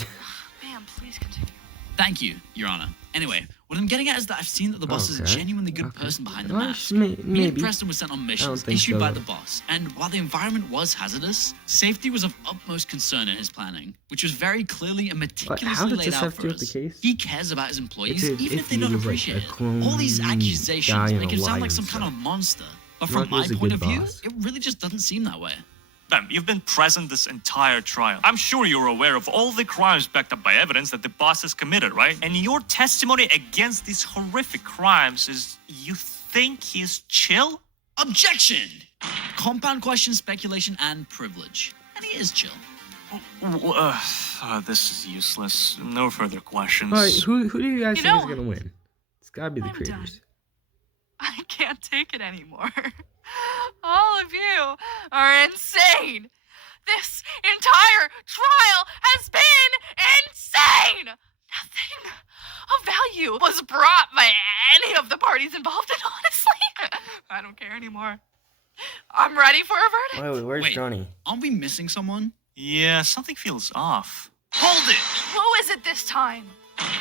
Bam, please continue. Thank you, Your Honor. Anyway, what I'm getting at is that I've seen that the boss is a Okay, genuinely good okay. person behind the Well, mask. may- Me and maybe. Preston were sent on missions think issued so. by the boss, and while the environment was hazardous, safety was of utmost concern in his planning, which was very clearly and how meticulously does laid this out have to for do with us. the case? He cares about his employees, If even if they he don't was, like, appreciate a it. All these clone accusations guy make and him a sound liar like some and kind of stuff. monster. But Not from my just a point good of view, boss. it really just doesn't seem that way. Bam, you've been present this entire trial. I'm sure you're aware of all the crimes backed up by evidence that the boss has committed, right? And your testimony against these horrific crimes is you think he's chill? Objection! Compound question, speculation, and privilege. And he is chill. This is useless. No further questions. Alright, who do you guys You think is know, gonna win? It's gotta be the I'm creators. I can't take it anymore. All of you are insane. This entire trial has been insane. Nothing of value was brought by any of the parties involved, and honestly, I don't care anymore. I'm ready for a verdict. Wait, where's Wait. Johnny? Aren't we missing someone? Yeah, something feels off. Hold it! Who is it this time?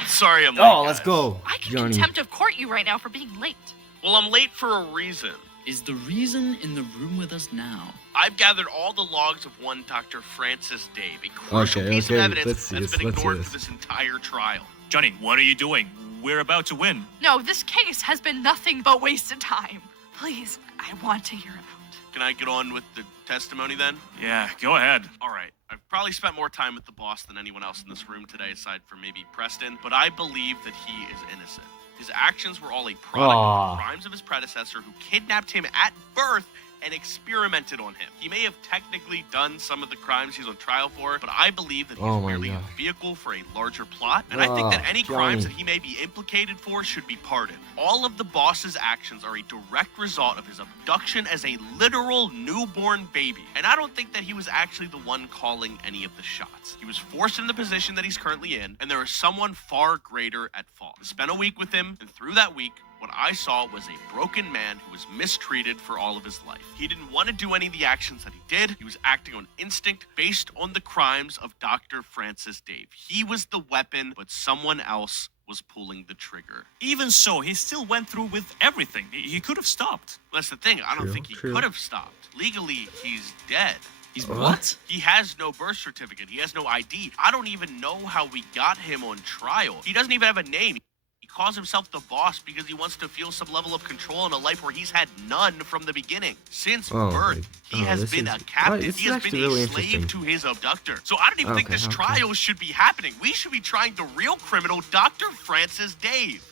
Sorry I'm late. Oh, let's guys. go. I can Johnny. contempt of court you right now for being late. Well, I'm late for a reason. Is the reason in the room with us now? I've gathered all the logs of one Dr. Francis Dave, a crucial Okay, piece okay, of evidence let's see that's this, been let's see ignored this. for this entire trial. Johnny, what are you doing? We're about to win. No, this case has been nothing but wasted time. Please, I want to hear it out. Can I get on with the testimony then? Yeah, go ahead. All right. I've probably spent more time with the boss than anyone else in this room today, aside from maybe Preston, but I believe that he is innocent. His actions were all a product of the crimes of his predecessor who kidnapped him at birth and experimented on him. He may have technically done some of the crimes he's on trial for, but I believe that he's Oh my merely God. a vehicle for a larger plot, and I think that any crimes that Johnny. he may be implicated for should be pardoned. All of the boss's actions are a direct result of his abduction as a literal newborn baby, and I don't think that he was actually the one calling any of the shots. He was forced in the position that he's currently in, and there is someone far greater at fault. I spent a week with him, and through that week, what I saw was a broken man who was mistreated for all of his life. He didn't want to do any of the actions that he did. He was acting on instinct based on the crimes of Dr. Francis Dave. He was the weapon, but someone else was pulling the trigger. Even so, he still went through with everything. He could have stopped. That's the thing. I don't True, think he true. could have stopped. Legally, he's dead. He's What? He has no birth certificate. He has no ID. I don't even know how we got him on trial. He doesn't even have a name. He calls himself the boss because he wants to feel some level of control in a life where he's had none from the beginning. Since Oh, birth, he has this been is- a captive. this He is has been actually a really slave interesting. to his abductor. So I don't even think Okay, this okay. trial should be happening. We should be trying the real criminal, Dr. Francis Dave.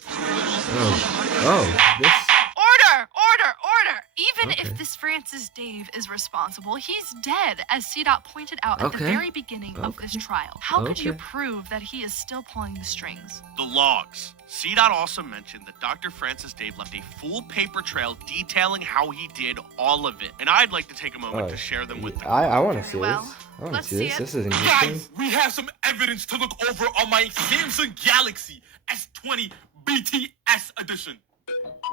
This. Order! Even Okay. if this Francis Dave is responsible, he's dead, as CDOT pointed out at the Okay. very beginning of this trial. How could you Okay. prove that he is still pulling the strings? The logs. CDOT also mentioned that Dr. Francis Dave left a full paper trail detailing how he did all of it. And I'd like to take a moment to share them with the I want to see Well, this. I want let's to see this. see it. This is interesting. Guys, we have some evidence to look over on my Samsung Galaxy S20 BTS edition.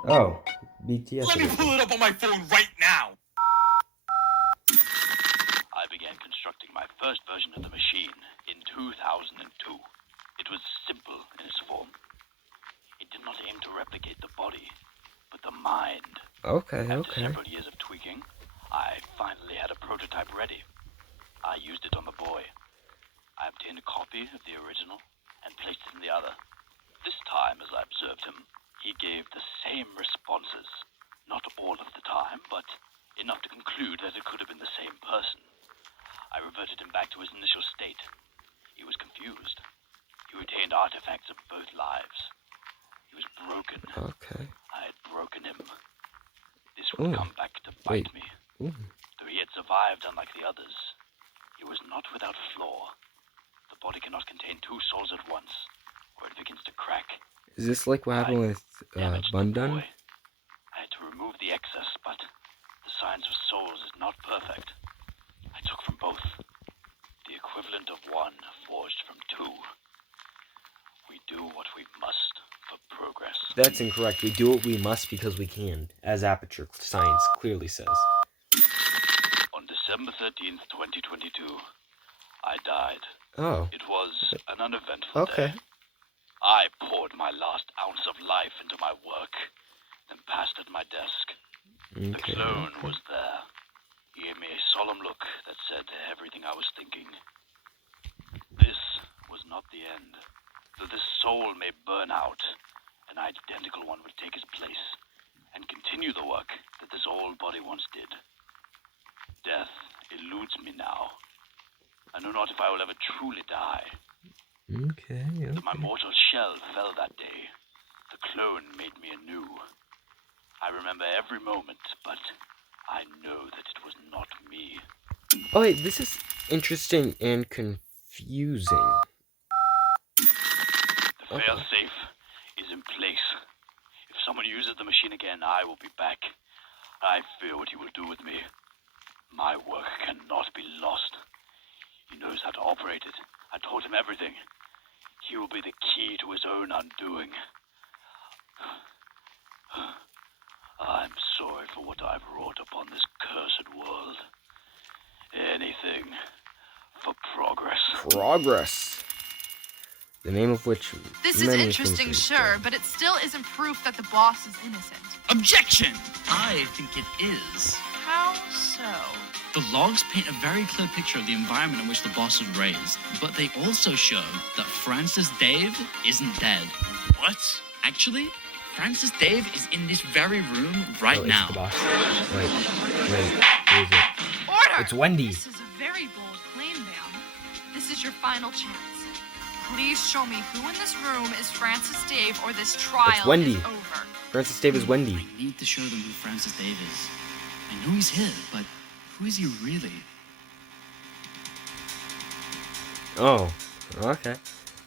Oh, BTS. Let me edition. pull it up on my phone right now. I began constructing my first version of the machine in 2002. It was simple in its form. It did not aim to replicate the body, but the mind. Okay, After okay. several years of tweaking, I finally had a prototype ready. I used it on the boy. I obtained a copy of the original and placed it in the other. This time, as I observed him, he gave the same responses. Not all of the time, but enough to conclude that it could have been the same person. I reverted him back to his initial state. He was confused. He retained artifacts of both lives. He was broken. Okay. I had broken him. This would Ooh. come back to bite Wait. me. Ooh. Though he had survived unlike the others, he was not without flaw. The body cannot contain two souls at once. or it begins to crack. Is this like what happened with Bundan? I had to remove the excess, but the science of souls is not perfect. I took from both. The equivalent of one forged from two. We do what we must for progress. That's incorrect. We do what we must because we can, as Aperture Science clearly says. On December 13th, 2022, I died. Oh. It was an uneventful day. I poured my last ounce of life into my work, then passed at my desk. The clone was there. He gave me a solemn look that said everything I was thinking. This was not the end. Though this soul may burn out, an identical one would take his place and continue the work that this old body once did. Death eludes me now. I know not if I will ever truly die. Okay. Though my mortal shell fell that day, the clone made me anew. I remember every moment, but I know that it was not me. Oh wait, this is interesting and confusing. The fail-safe is in place. If someone uses the machine again, I will be back. I fear what he will do with me. My work cannot be lost. He knows how to operate it. I told him everything. He will be the key to his own undoing. I'm sorry for what I've wrought upon this cursed world. Anything for progress. Progress. The name of which This is interesting, sure, but it still isn't proof that the boss is innocent. Objection! I think it is. How so? The logs paint a very clear picture of the environment in which the boss was raised, but they also show that Francis Dave isn't dead. What? Actually, Francis Dave is in this very room right now. It's the boss. Wait, who is it? Order! It's Wendy. This is a very bold claim, ma'am. This is your final chance. Please show me who in this room is Francis Dave, or this trial It's Wendy. is over. Francis Dave is Wendy. I need to show them who Francis Dave is. I know he's here, but who is he really? Oh, okay.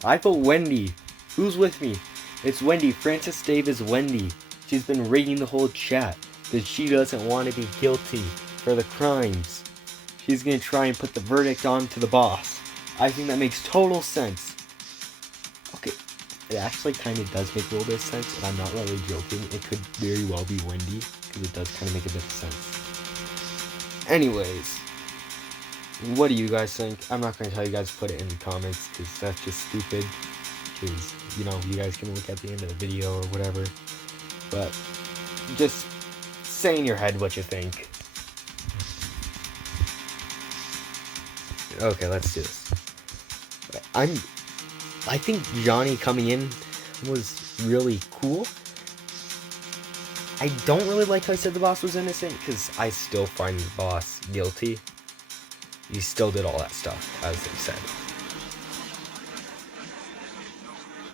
I put Wendy. Who's with me? It's Wendy. Francis Dave is Wendy. She's been rigging the whole chat because she doesn't want to be guilty for the crimes. She's going to try and put the verdict on to the boss. I think that makes total sense. Okay, it actually kind of does make a little bit of sense, and I'm not really joking. It could very well be Wendy, because it does kind of make a bit of sense. Anyways, what do you guys think? I'm not going to tell you guys to put it in the comments, because that's just stupid. Because, you know, you guys can look at the end of the video or whatever. But, just say in your head what you think. Okay, let's do this. I think Johnny coming in was really cool. I don't really like how I said the boss was innocent, because I still find the boss guilty. He still did all that stuff, as they said.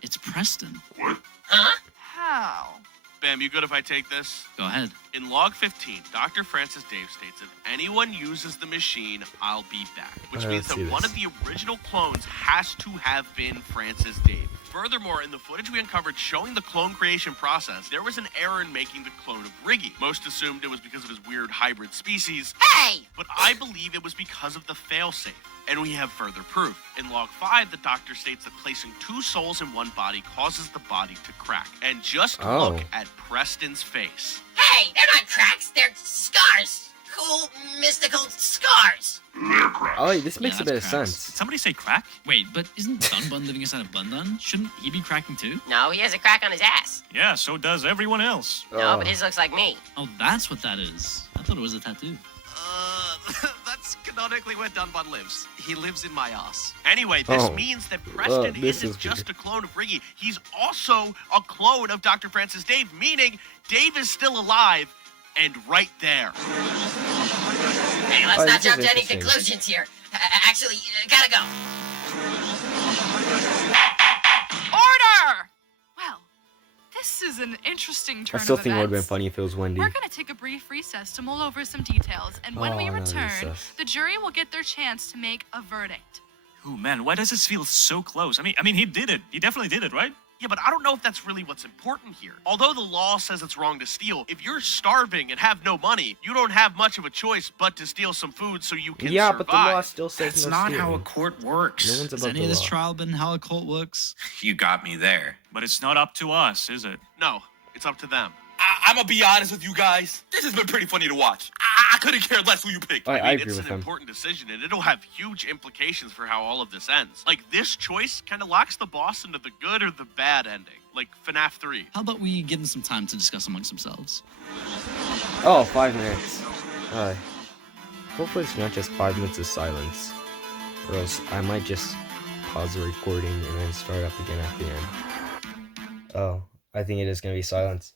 It's Preston. What? Huh? How? Bam, you good if I take this? Go ahead. In log 15, Dr. Francis Dave states, if anyone uses the machine, I'll be back. Which means that one of the original clones has to have been Francis Dave. Furthermore, in the footage we uncovered showing the clone creation process, there was an error in making the clone of Briggy. Most assumed it was because of his weird hybrid species. Hey! But I believe it was because of the failsafe. And we have further proof. In log 5, the doctor states that placing two souls in one body causes the body to crack. And just look at Preston's face. Hey, they're not cracks, they're scars. Cool, mystical scars. Oh, this makes a bit of sense. Somebody say crack? Wait, but isn't Bun Bun living inside of Bun Bun? Shouldn't he be cracking too? No, he has a crack on his ass. Yeah, so does everyone else. No, but his looks like me. Oh, that's what that is. I thought it was a tattoo. That's canonically where Dunbun lives. He lives in my ass. Anyway, this means that Preston isn't just a clone of Briggy. He's also a clone of Dr. Francis Dave, meaning Dave is still alive and right there. Hey, let's not jump to any conclusions here. Actually, gotta go. Order! Well, this is an interesting turn I still of think it would have been events. funny if it was Wendy. We're going to take a brief recess to mull over some details, and when we another return, recess. the jury will get their chance to make a verdict. Oh man, why does this feel so close? I mean, he did it. He definitely did it, right? Yeah, but I don't know if that's really what's important here. Although the law says it's wrong to steal, if you're starving and have no money, you don't have much of a choice but to steal some food so you can Yeah, survive. but the law still says That's no not how a stealing. court works. No one's Has above any the of this law. trial been how a court works? You got me there. But it's not up to us, is it? No, it's up to them. I'm gonna be honest with you guys. This has been pretty funny to watch. I couldn't care less who you picked. I agree It's with an him. important decision, and it'll have huge implications for how all of this ends. Like, this choice kind of locks the boss into the good or the bad ending, like FNAF 3. How about we give them some time to discuss amongst themselves? Oh, 5 minutes. Hopefully it's not just 5 minutes of silence. Or else I might just pause the recording and then start up again at the end. Oh, I think it is going to be silence.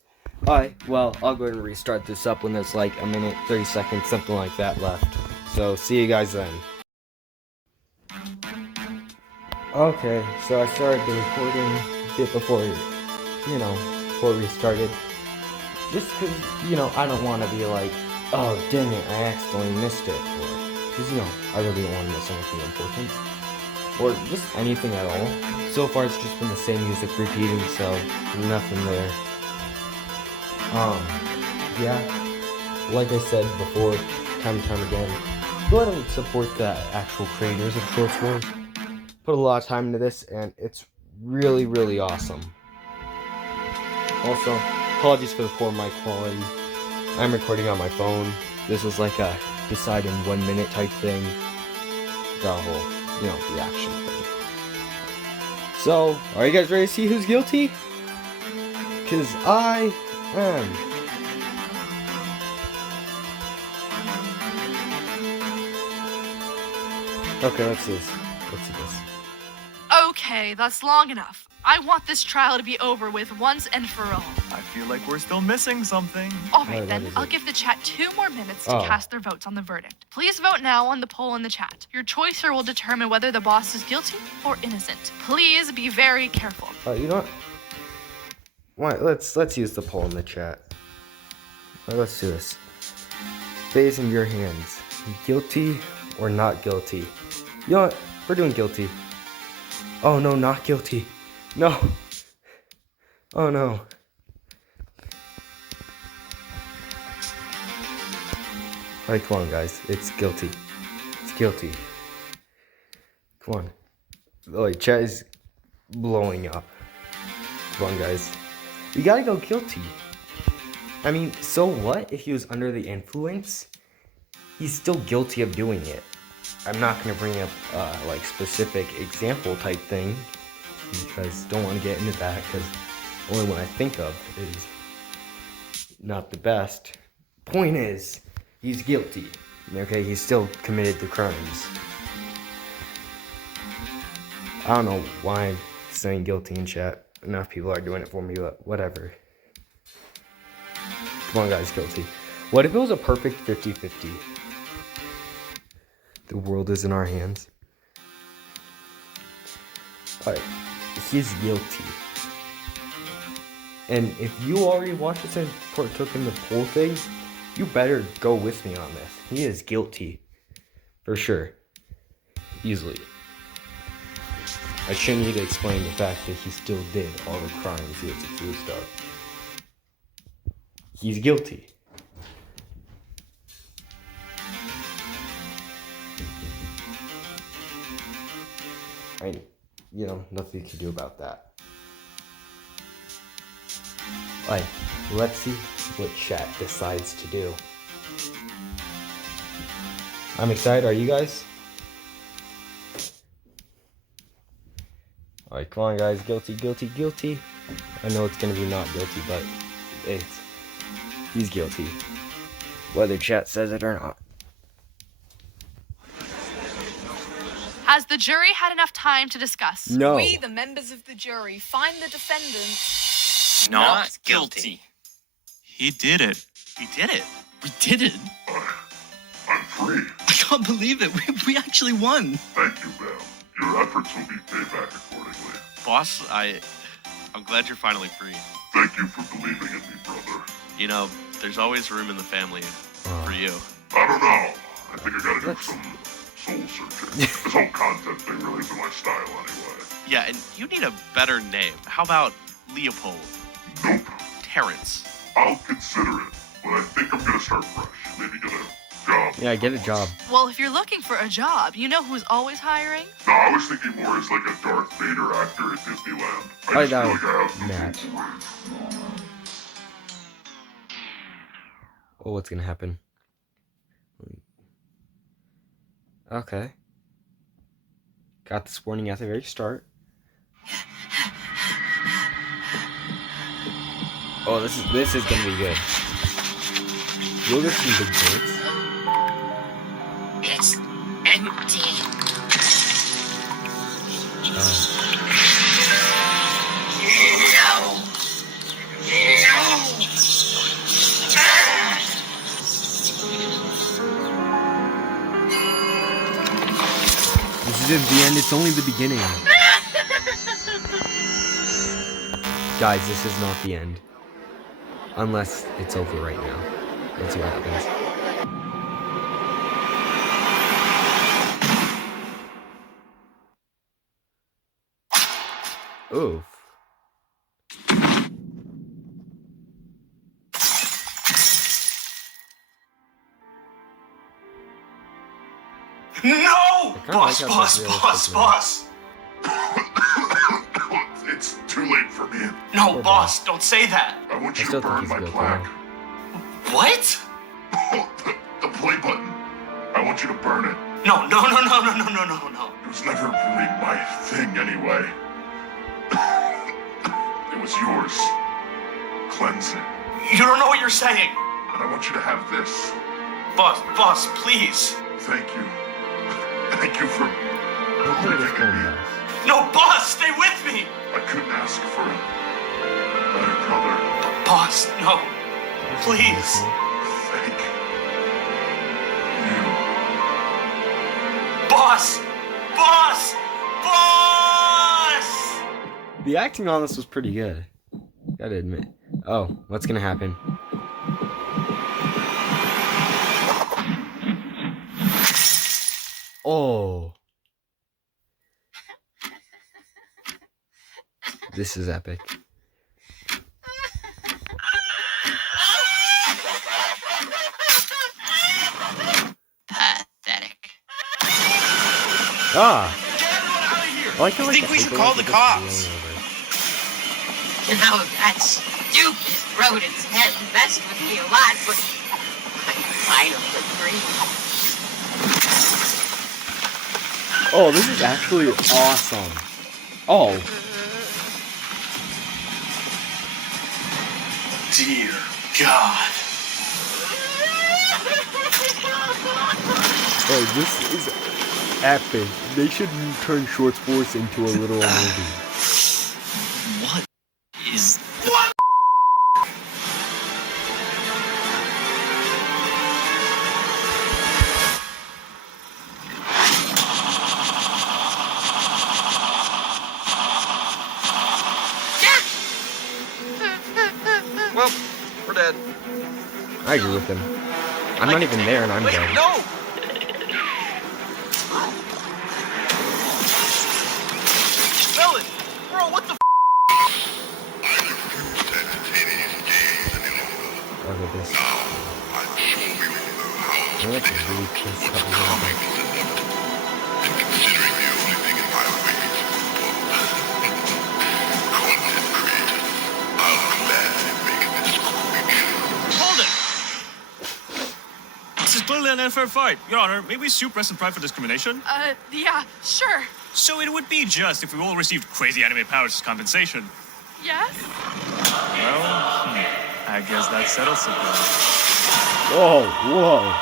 Alright, well, I'll go ahead and restart this up when there's like a minute, 30 seconds, something like that left. So, see you guys then. Okay, so I started the recording a bit before, before we restarted. Just because, I don't want to be like, oh, dang it, I accidentally missed it. Or, because, I really don't want to miss anything important. Or just anything at all. So far, it's just been the same music repeating, so nothing there. Yeah, like I said before, time and time again, go ahead and support the actual creators of Shorts Wars. Put a lot of time into this, and it's really, really awesome. Also, apologies for the poor mic quality. I'm recording on my phone. This is like a decide in 1 minute type thing. The whole, reaction thing. So, are you guys ready to see who's guilty? Because I am. Okay, let's see this. Let's see this. Okay, that's long enough. I want this trial to be over with once and for all. I feel like we're still missing something. Alright what then, is I'll it? give the chat 2 more minutes to Oh. cast their votes on the verdict. Please vote now on the poll in the chat. Your choice here will determine whether the boss is guilty or innocent. Please be very careful. You know what? Let's use the poll in the chat. Let's do this. Phase in your hands. Guilty or not guilty? You know what? We're doing guilty. Oh no, not guilty. No. Oh no. Alright, come on guys. It's guilty. It's guilty. Come on. Oh, chat is blowing up. Come on guys. You gotta go guilty. I mean, so what if he was under the influence? He's still guilty of doing it. I'm not gonna bring up like specific example type thing because don't want to get into that because only one I think of is not the best. Point is, he's guilty. Okay, he's still committed the crimes. I don't know why I'm saying guilty in chat. Enough people are doing it for me, but whatever. Come on guys, guilty. What if it was a perfect 50-50? The world is in our hands. Alright, he's guilty. And if you already watched this and partook in the poll thing, you better go with me on this. He is guilty. For sure. Easily. I shouldn't need to explain the fact that he still did all the crimes he was accused of. He's guilty. And, nothing you can do about that. Alright, let's see what chat decides to do. I'm excited, are you guys? Alright, come on guys, guilty, guilty, guilty. I know it's gonna be not guilty, but he's guilty. Whether chat says it or not. Has the jury had enough time to discuss? No. We, the members of the jury, find the defendant Not guilty. He did it. We did it. We did it. I'm free. I can't believe it. We actually won. Thank you, ma'am. Your efforts will be paid back accordingly. Boss, I'm glad you're finally free. Thank you for believing in me, brother. There's always room in the family for you. I don't know. I think I gotta do some soul searching. This whole content thing really isn't my style anyway. Yeah, and you need a better name. How about Leopold? Nope. Terrence. I'll consider it, but I think I'm gonna start fresh. Maybe get a job. Yeah, get a job. Well, if you're looking for a job, you know who's always hiring? No, I was thinking more as like a Darth Vader actor at Disneyland. Oh, I just that feel was like I have the match. Oh, what's gonna happen? Okay. Got this warning at the very start. Oh, this is gonna be good. You'll get some big points. It's empty. No! This isn't the end, it's only the beginning. Guys, this is not the end. Unless it's over right now. Let's see what happens. Oof. No! Boss, Boss! It's too late for me. No, boss, don't say that. I want I you to still think burn he's my good, plaque. What? The play button. I want you to burn it. No. It was never really my thing anyway. It was yours. Cleanse it. You don't know what you're saying. And I want you to have this. Boss, please. Thank you. Thank you for Look at this phone, guys. No, boss, stay with me. I couldn't ask for a better brother. Boss, no. Please. Thank you. Boss! The acting on this was pretty good. Gotta admit. Oh, what's gonna happen? Oh. This is epic. Pathetic. Ah! I like how, I like, think we should call the paperwork is cops. just blown over. You know, that stupid rodents hadn't messed with me a lot, but I finally agreed. Oh, this is actually awesome. Oh. Dear God. Oh, this is epic. They should turn Short Sports into a literal movie. What is... What? Well, we're dead. I agree with him. I'm not even there and I'm dead. No! Melon! Bro, what the f? Look at this. I like to really piss up a little bit. Hold it! This is clearly an unfair fight. Your Honor, may we sue Press and Pride for discrimination? Yeah, sure. So it would be just if we all received crazy anime powers as compensation. Yes? Well, I guess that settles it. Whoa.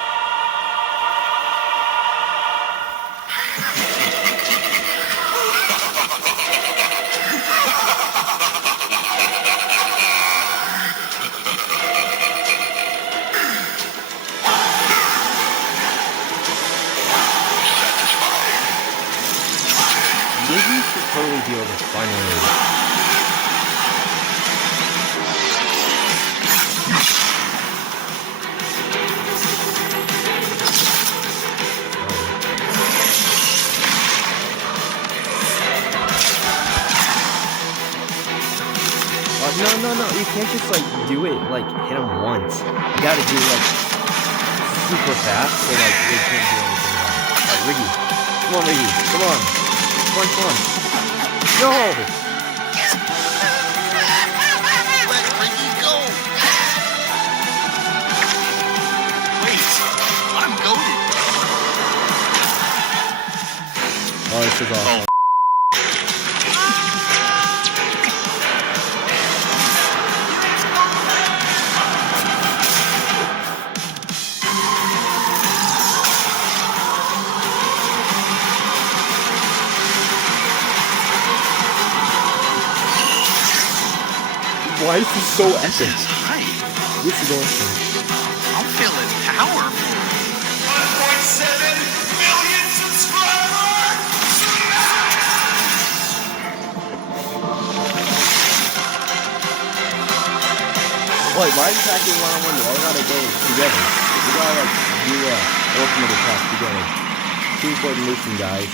Maybe we should totally deal with this finally. No. You can't just like do it like hit him once. You gotta do it like super fast so like they can't do anything about it. Alright, Riggy. Come on, Riggy. Come on. Come on. No! Let Ricky go. Wait, I'm goaded. Oh, this is awesome. Why is this so epic? This is hype. This is awesome. I'm feeling powerful. 1.7 million subscribers! Wait, why are you attacking one-on-one? We all gotta go together. We gotta like do a ultimate attack together. Team coordination, guys.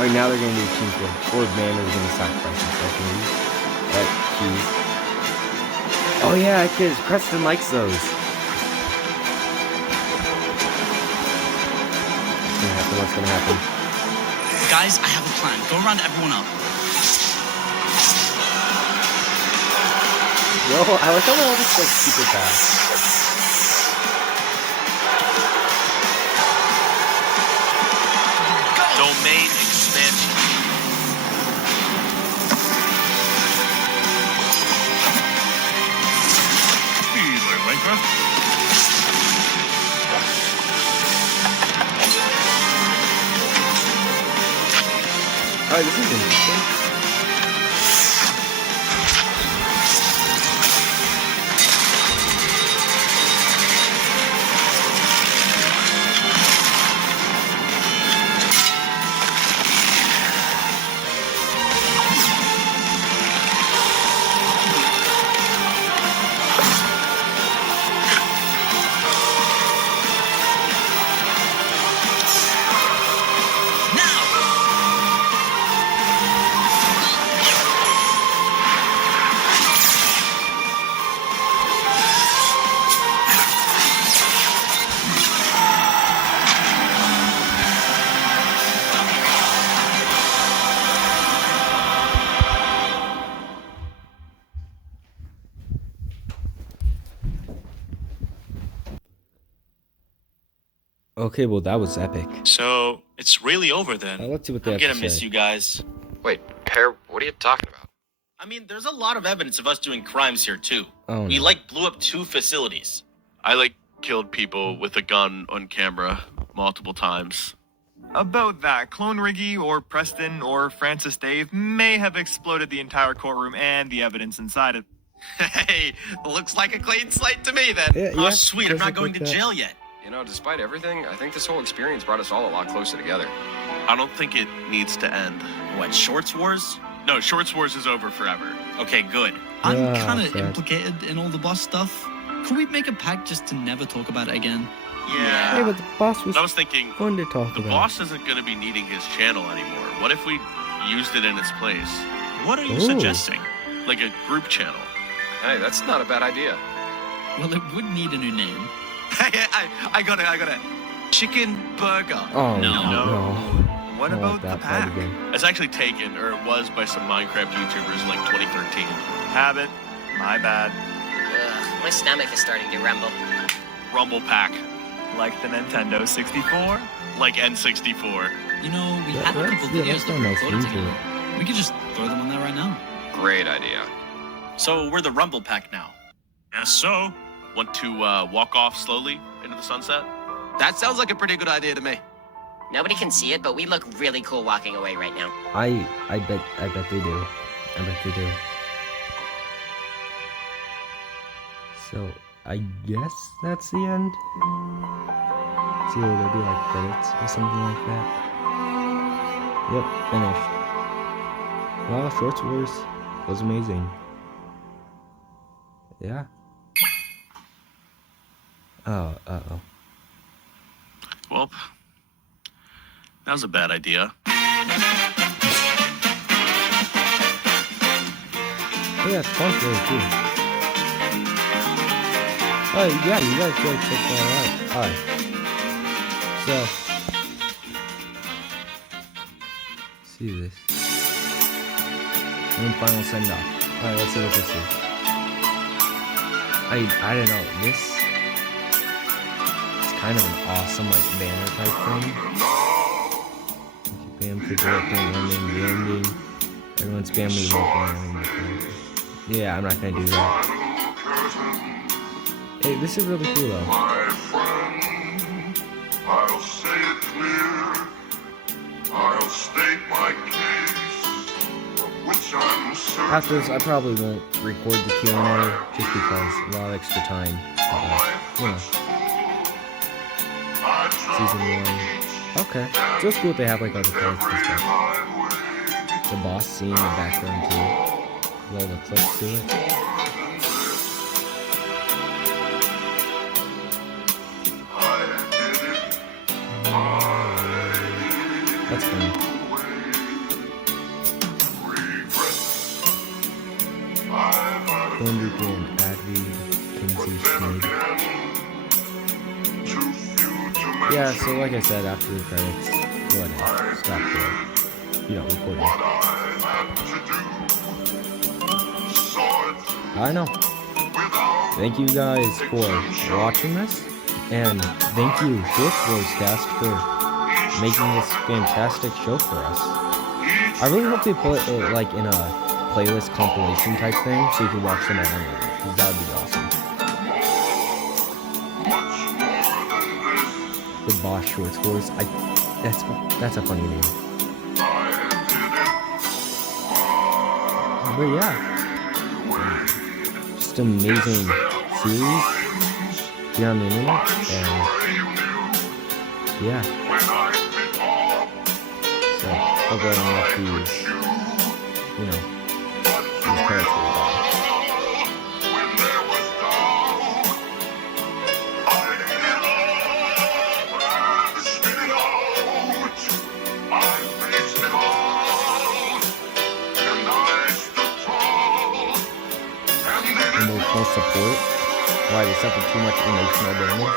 Right now they're gonna do team coord. Or Vander's gonna sacrifice himself maybe. That cheese. Oh yeah, because Preston likes those. What's gonna happen? Guys, I have a plan. Go round everyone up. Yo, I like how they're all just like super fast. Domain expansion. Alright, this is interesting. Okay, well that was epic. So it's really over then. Let's see what they I'm have gonna to miss say. you guys. Wait, Pear, what are you talking about? I mean, there's a lot of evidence of us doing crimes here too. Oh, We no. like blew up 2 facilities. I like killed people with a gun on camera multiple times. About that, Clone Riggy or Preston or Francis Dave may have exploded the entire courtroom and the evidence inside it. Hey, looks like a clean slate to me then. Yeah, Oh, sweet, I'm not going to jail yet. You know, despite everything, I think this whole experience brought us all a lot closer together. I don't think it needs to end. What, Shorts Wars? No, Shorts Wars is over forever. Okay, good. I'm Yeah, kind of sad. implicated in all the boss stuff. Could we make a pact just to never talk about it again? Yeah. Hey, but the boss was But I was thinking, fun to talk the about. boss isn't going to be needing his channel anymore. What if we used it in its place? What are you Ooh. suggesting? Like a group channel. Hey, that's not a bad idea. Well, it would need a new name. I got it. Chicken burger. Oh No. What I about want the that pack? part again. It's actually taken, or it was by some Minecraft YouTubers in like 2013. Habit. My bad. Ugh, my stomach is starting to rumble. Rumble Pack. Like the Nintendo 64? Like N64. You know, we That- had a that's- couple yeah, videos that's that got a we nice recorded theme to together. We could just throw them on there right now. Great idea. So we're the Rumble Pack now. Yes, so. Want to walk off slowly into the sunset? That sounds like a pretty good idea to me. Nobody can see it, but we look really cool walking away right now. I bet they do. I bet they do. So I guess that's the end. See, will there be like credits or something like that? Yep, finished. Wow, Shorts Wars was amazing. Yeah. Oh, uh-oh. Well, that was a bad idea. Yeah, it's fun for it too. Oh yeah, you guys go check that out. Alright. So see this. And final send off. Alright, let's see what this is. I don't know, this is kind of an awesome like banner type thing. Bam for directing, landing. Everyone's family welcome. Yeah, I'm not gonna do that. Hey, this is really cool though. My friend, I'll say it clear. I'll state my case, of which I'm certain. After this, I probably won't record the Q&A just because a lot of extra time. You know. Season 1. Okay. So it's cool if they have like all the credits and stuff. The boss scene in the background too. With all the clips to it. That's fun. Thornbeak and Adweed, Kinsey, Snake. Yeah, so like I said, after the credits, go ahead and stop the, recording. I know. Thank you guys for watching this, and thank you, Shortscast, for making this fantastic show for us. I really hope they put it like in a playlist compilation type thing so you can watch them all later, because that would be awesome. The Boss Shorts Wars, that's a funny name. But yeah, just an amazing series here on the internet, and yeah. So, hope everyone likes these, these credits really well. Emotional support. Why they suffer too much emotional damage.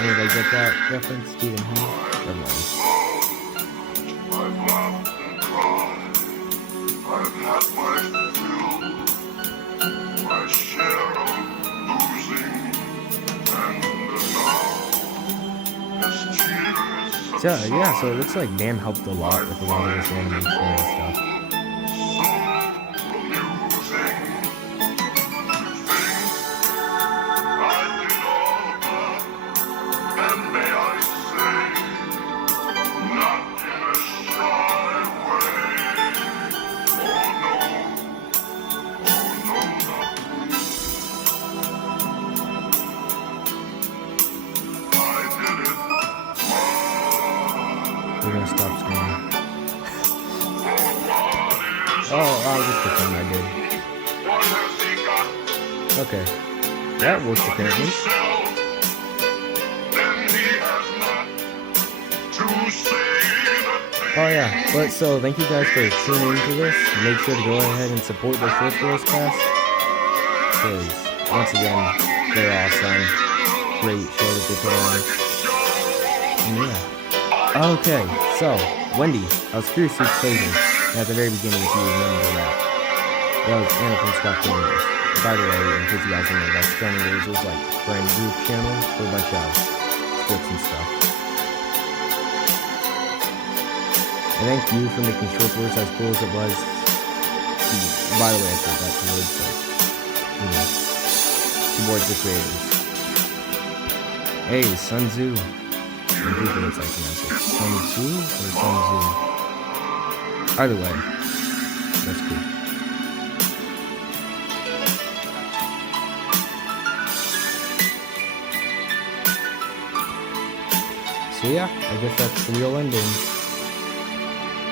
Anybody get that reference? Stephen Hughes? Never mind. I've had my fill, my share of losing, and now as tears. So yeah, so it looks like Dan helped a lot with a lot of this animation and stuff. We're gonna stop screaming. Oh, I'll just pretend I did. Okay. That works apparently. Oh yeah, but so thank you guys for tuning into this. Make sure to go ahead and support the Shortscast cast, because once again, they're awesome. Great show that they put on. And yeah. Okay, so, Wendy, I was curious to explain at the very beginning if you remember that. That was Anna from Scott Gamers. By the way, in case you guys don't know, that's Scott Gamers was like friend group channel for a bunch of scripts and stuff. And thank you for making Short Wars as cool as it was. By the way, I said that towards towards the creators. Hey, Sun Tzu. I'm thinking it's like Sun Tzu or Sun Tzu. Either way, that's cool. So yeah, I guess that's the real ending.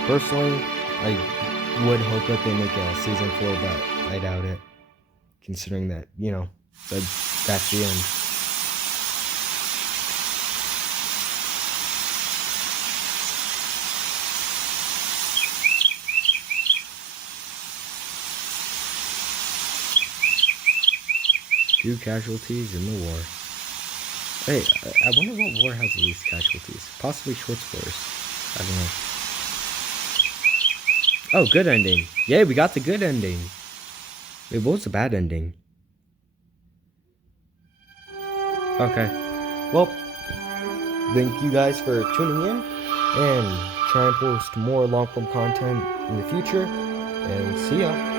Personally, I would hope that they make a season 4, but I doubt it. Considering that, that's the end. 2 casualties in the war. Hey, I wonder what war has the least casualties. Possibly Shorts Wars. I don't know. Oh, good ending. Yay, we got the good ending. Wait, what was the bad ending? Okay. Well, thank you guys for tuning in. And try and post more long-form content in the future. And see ya.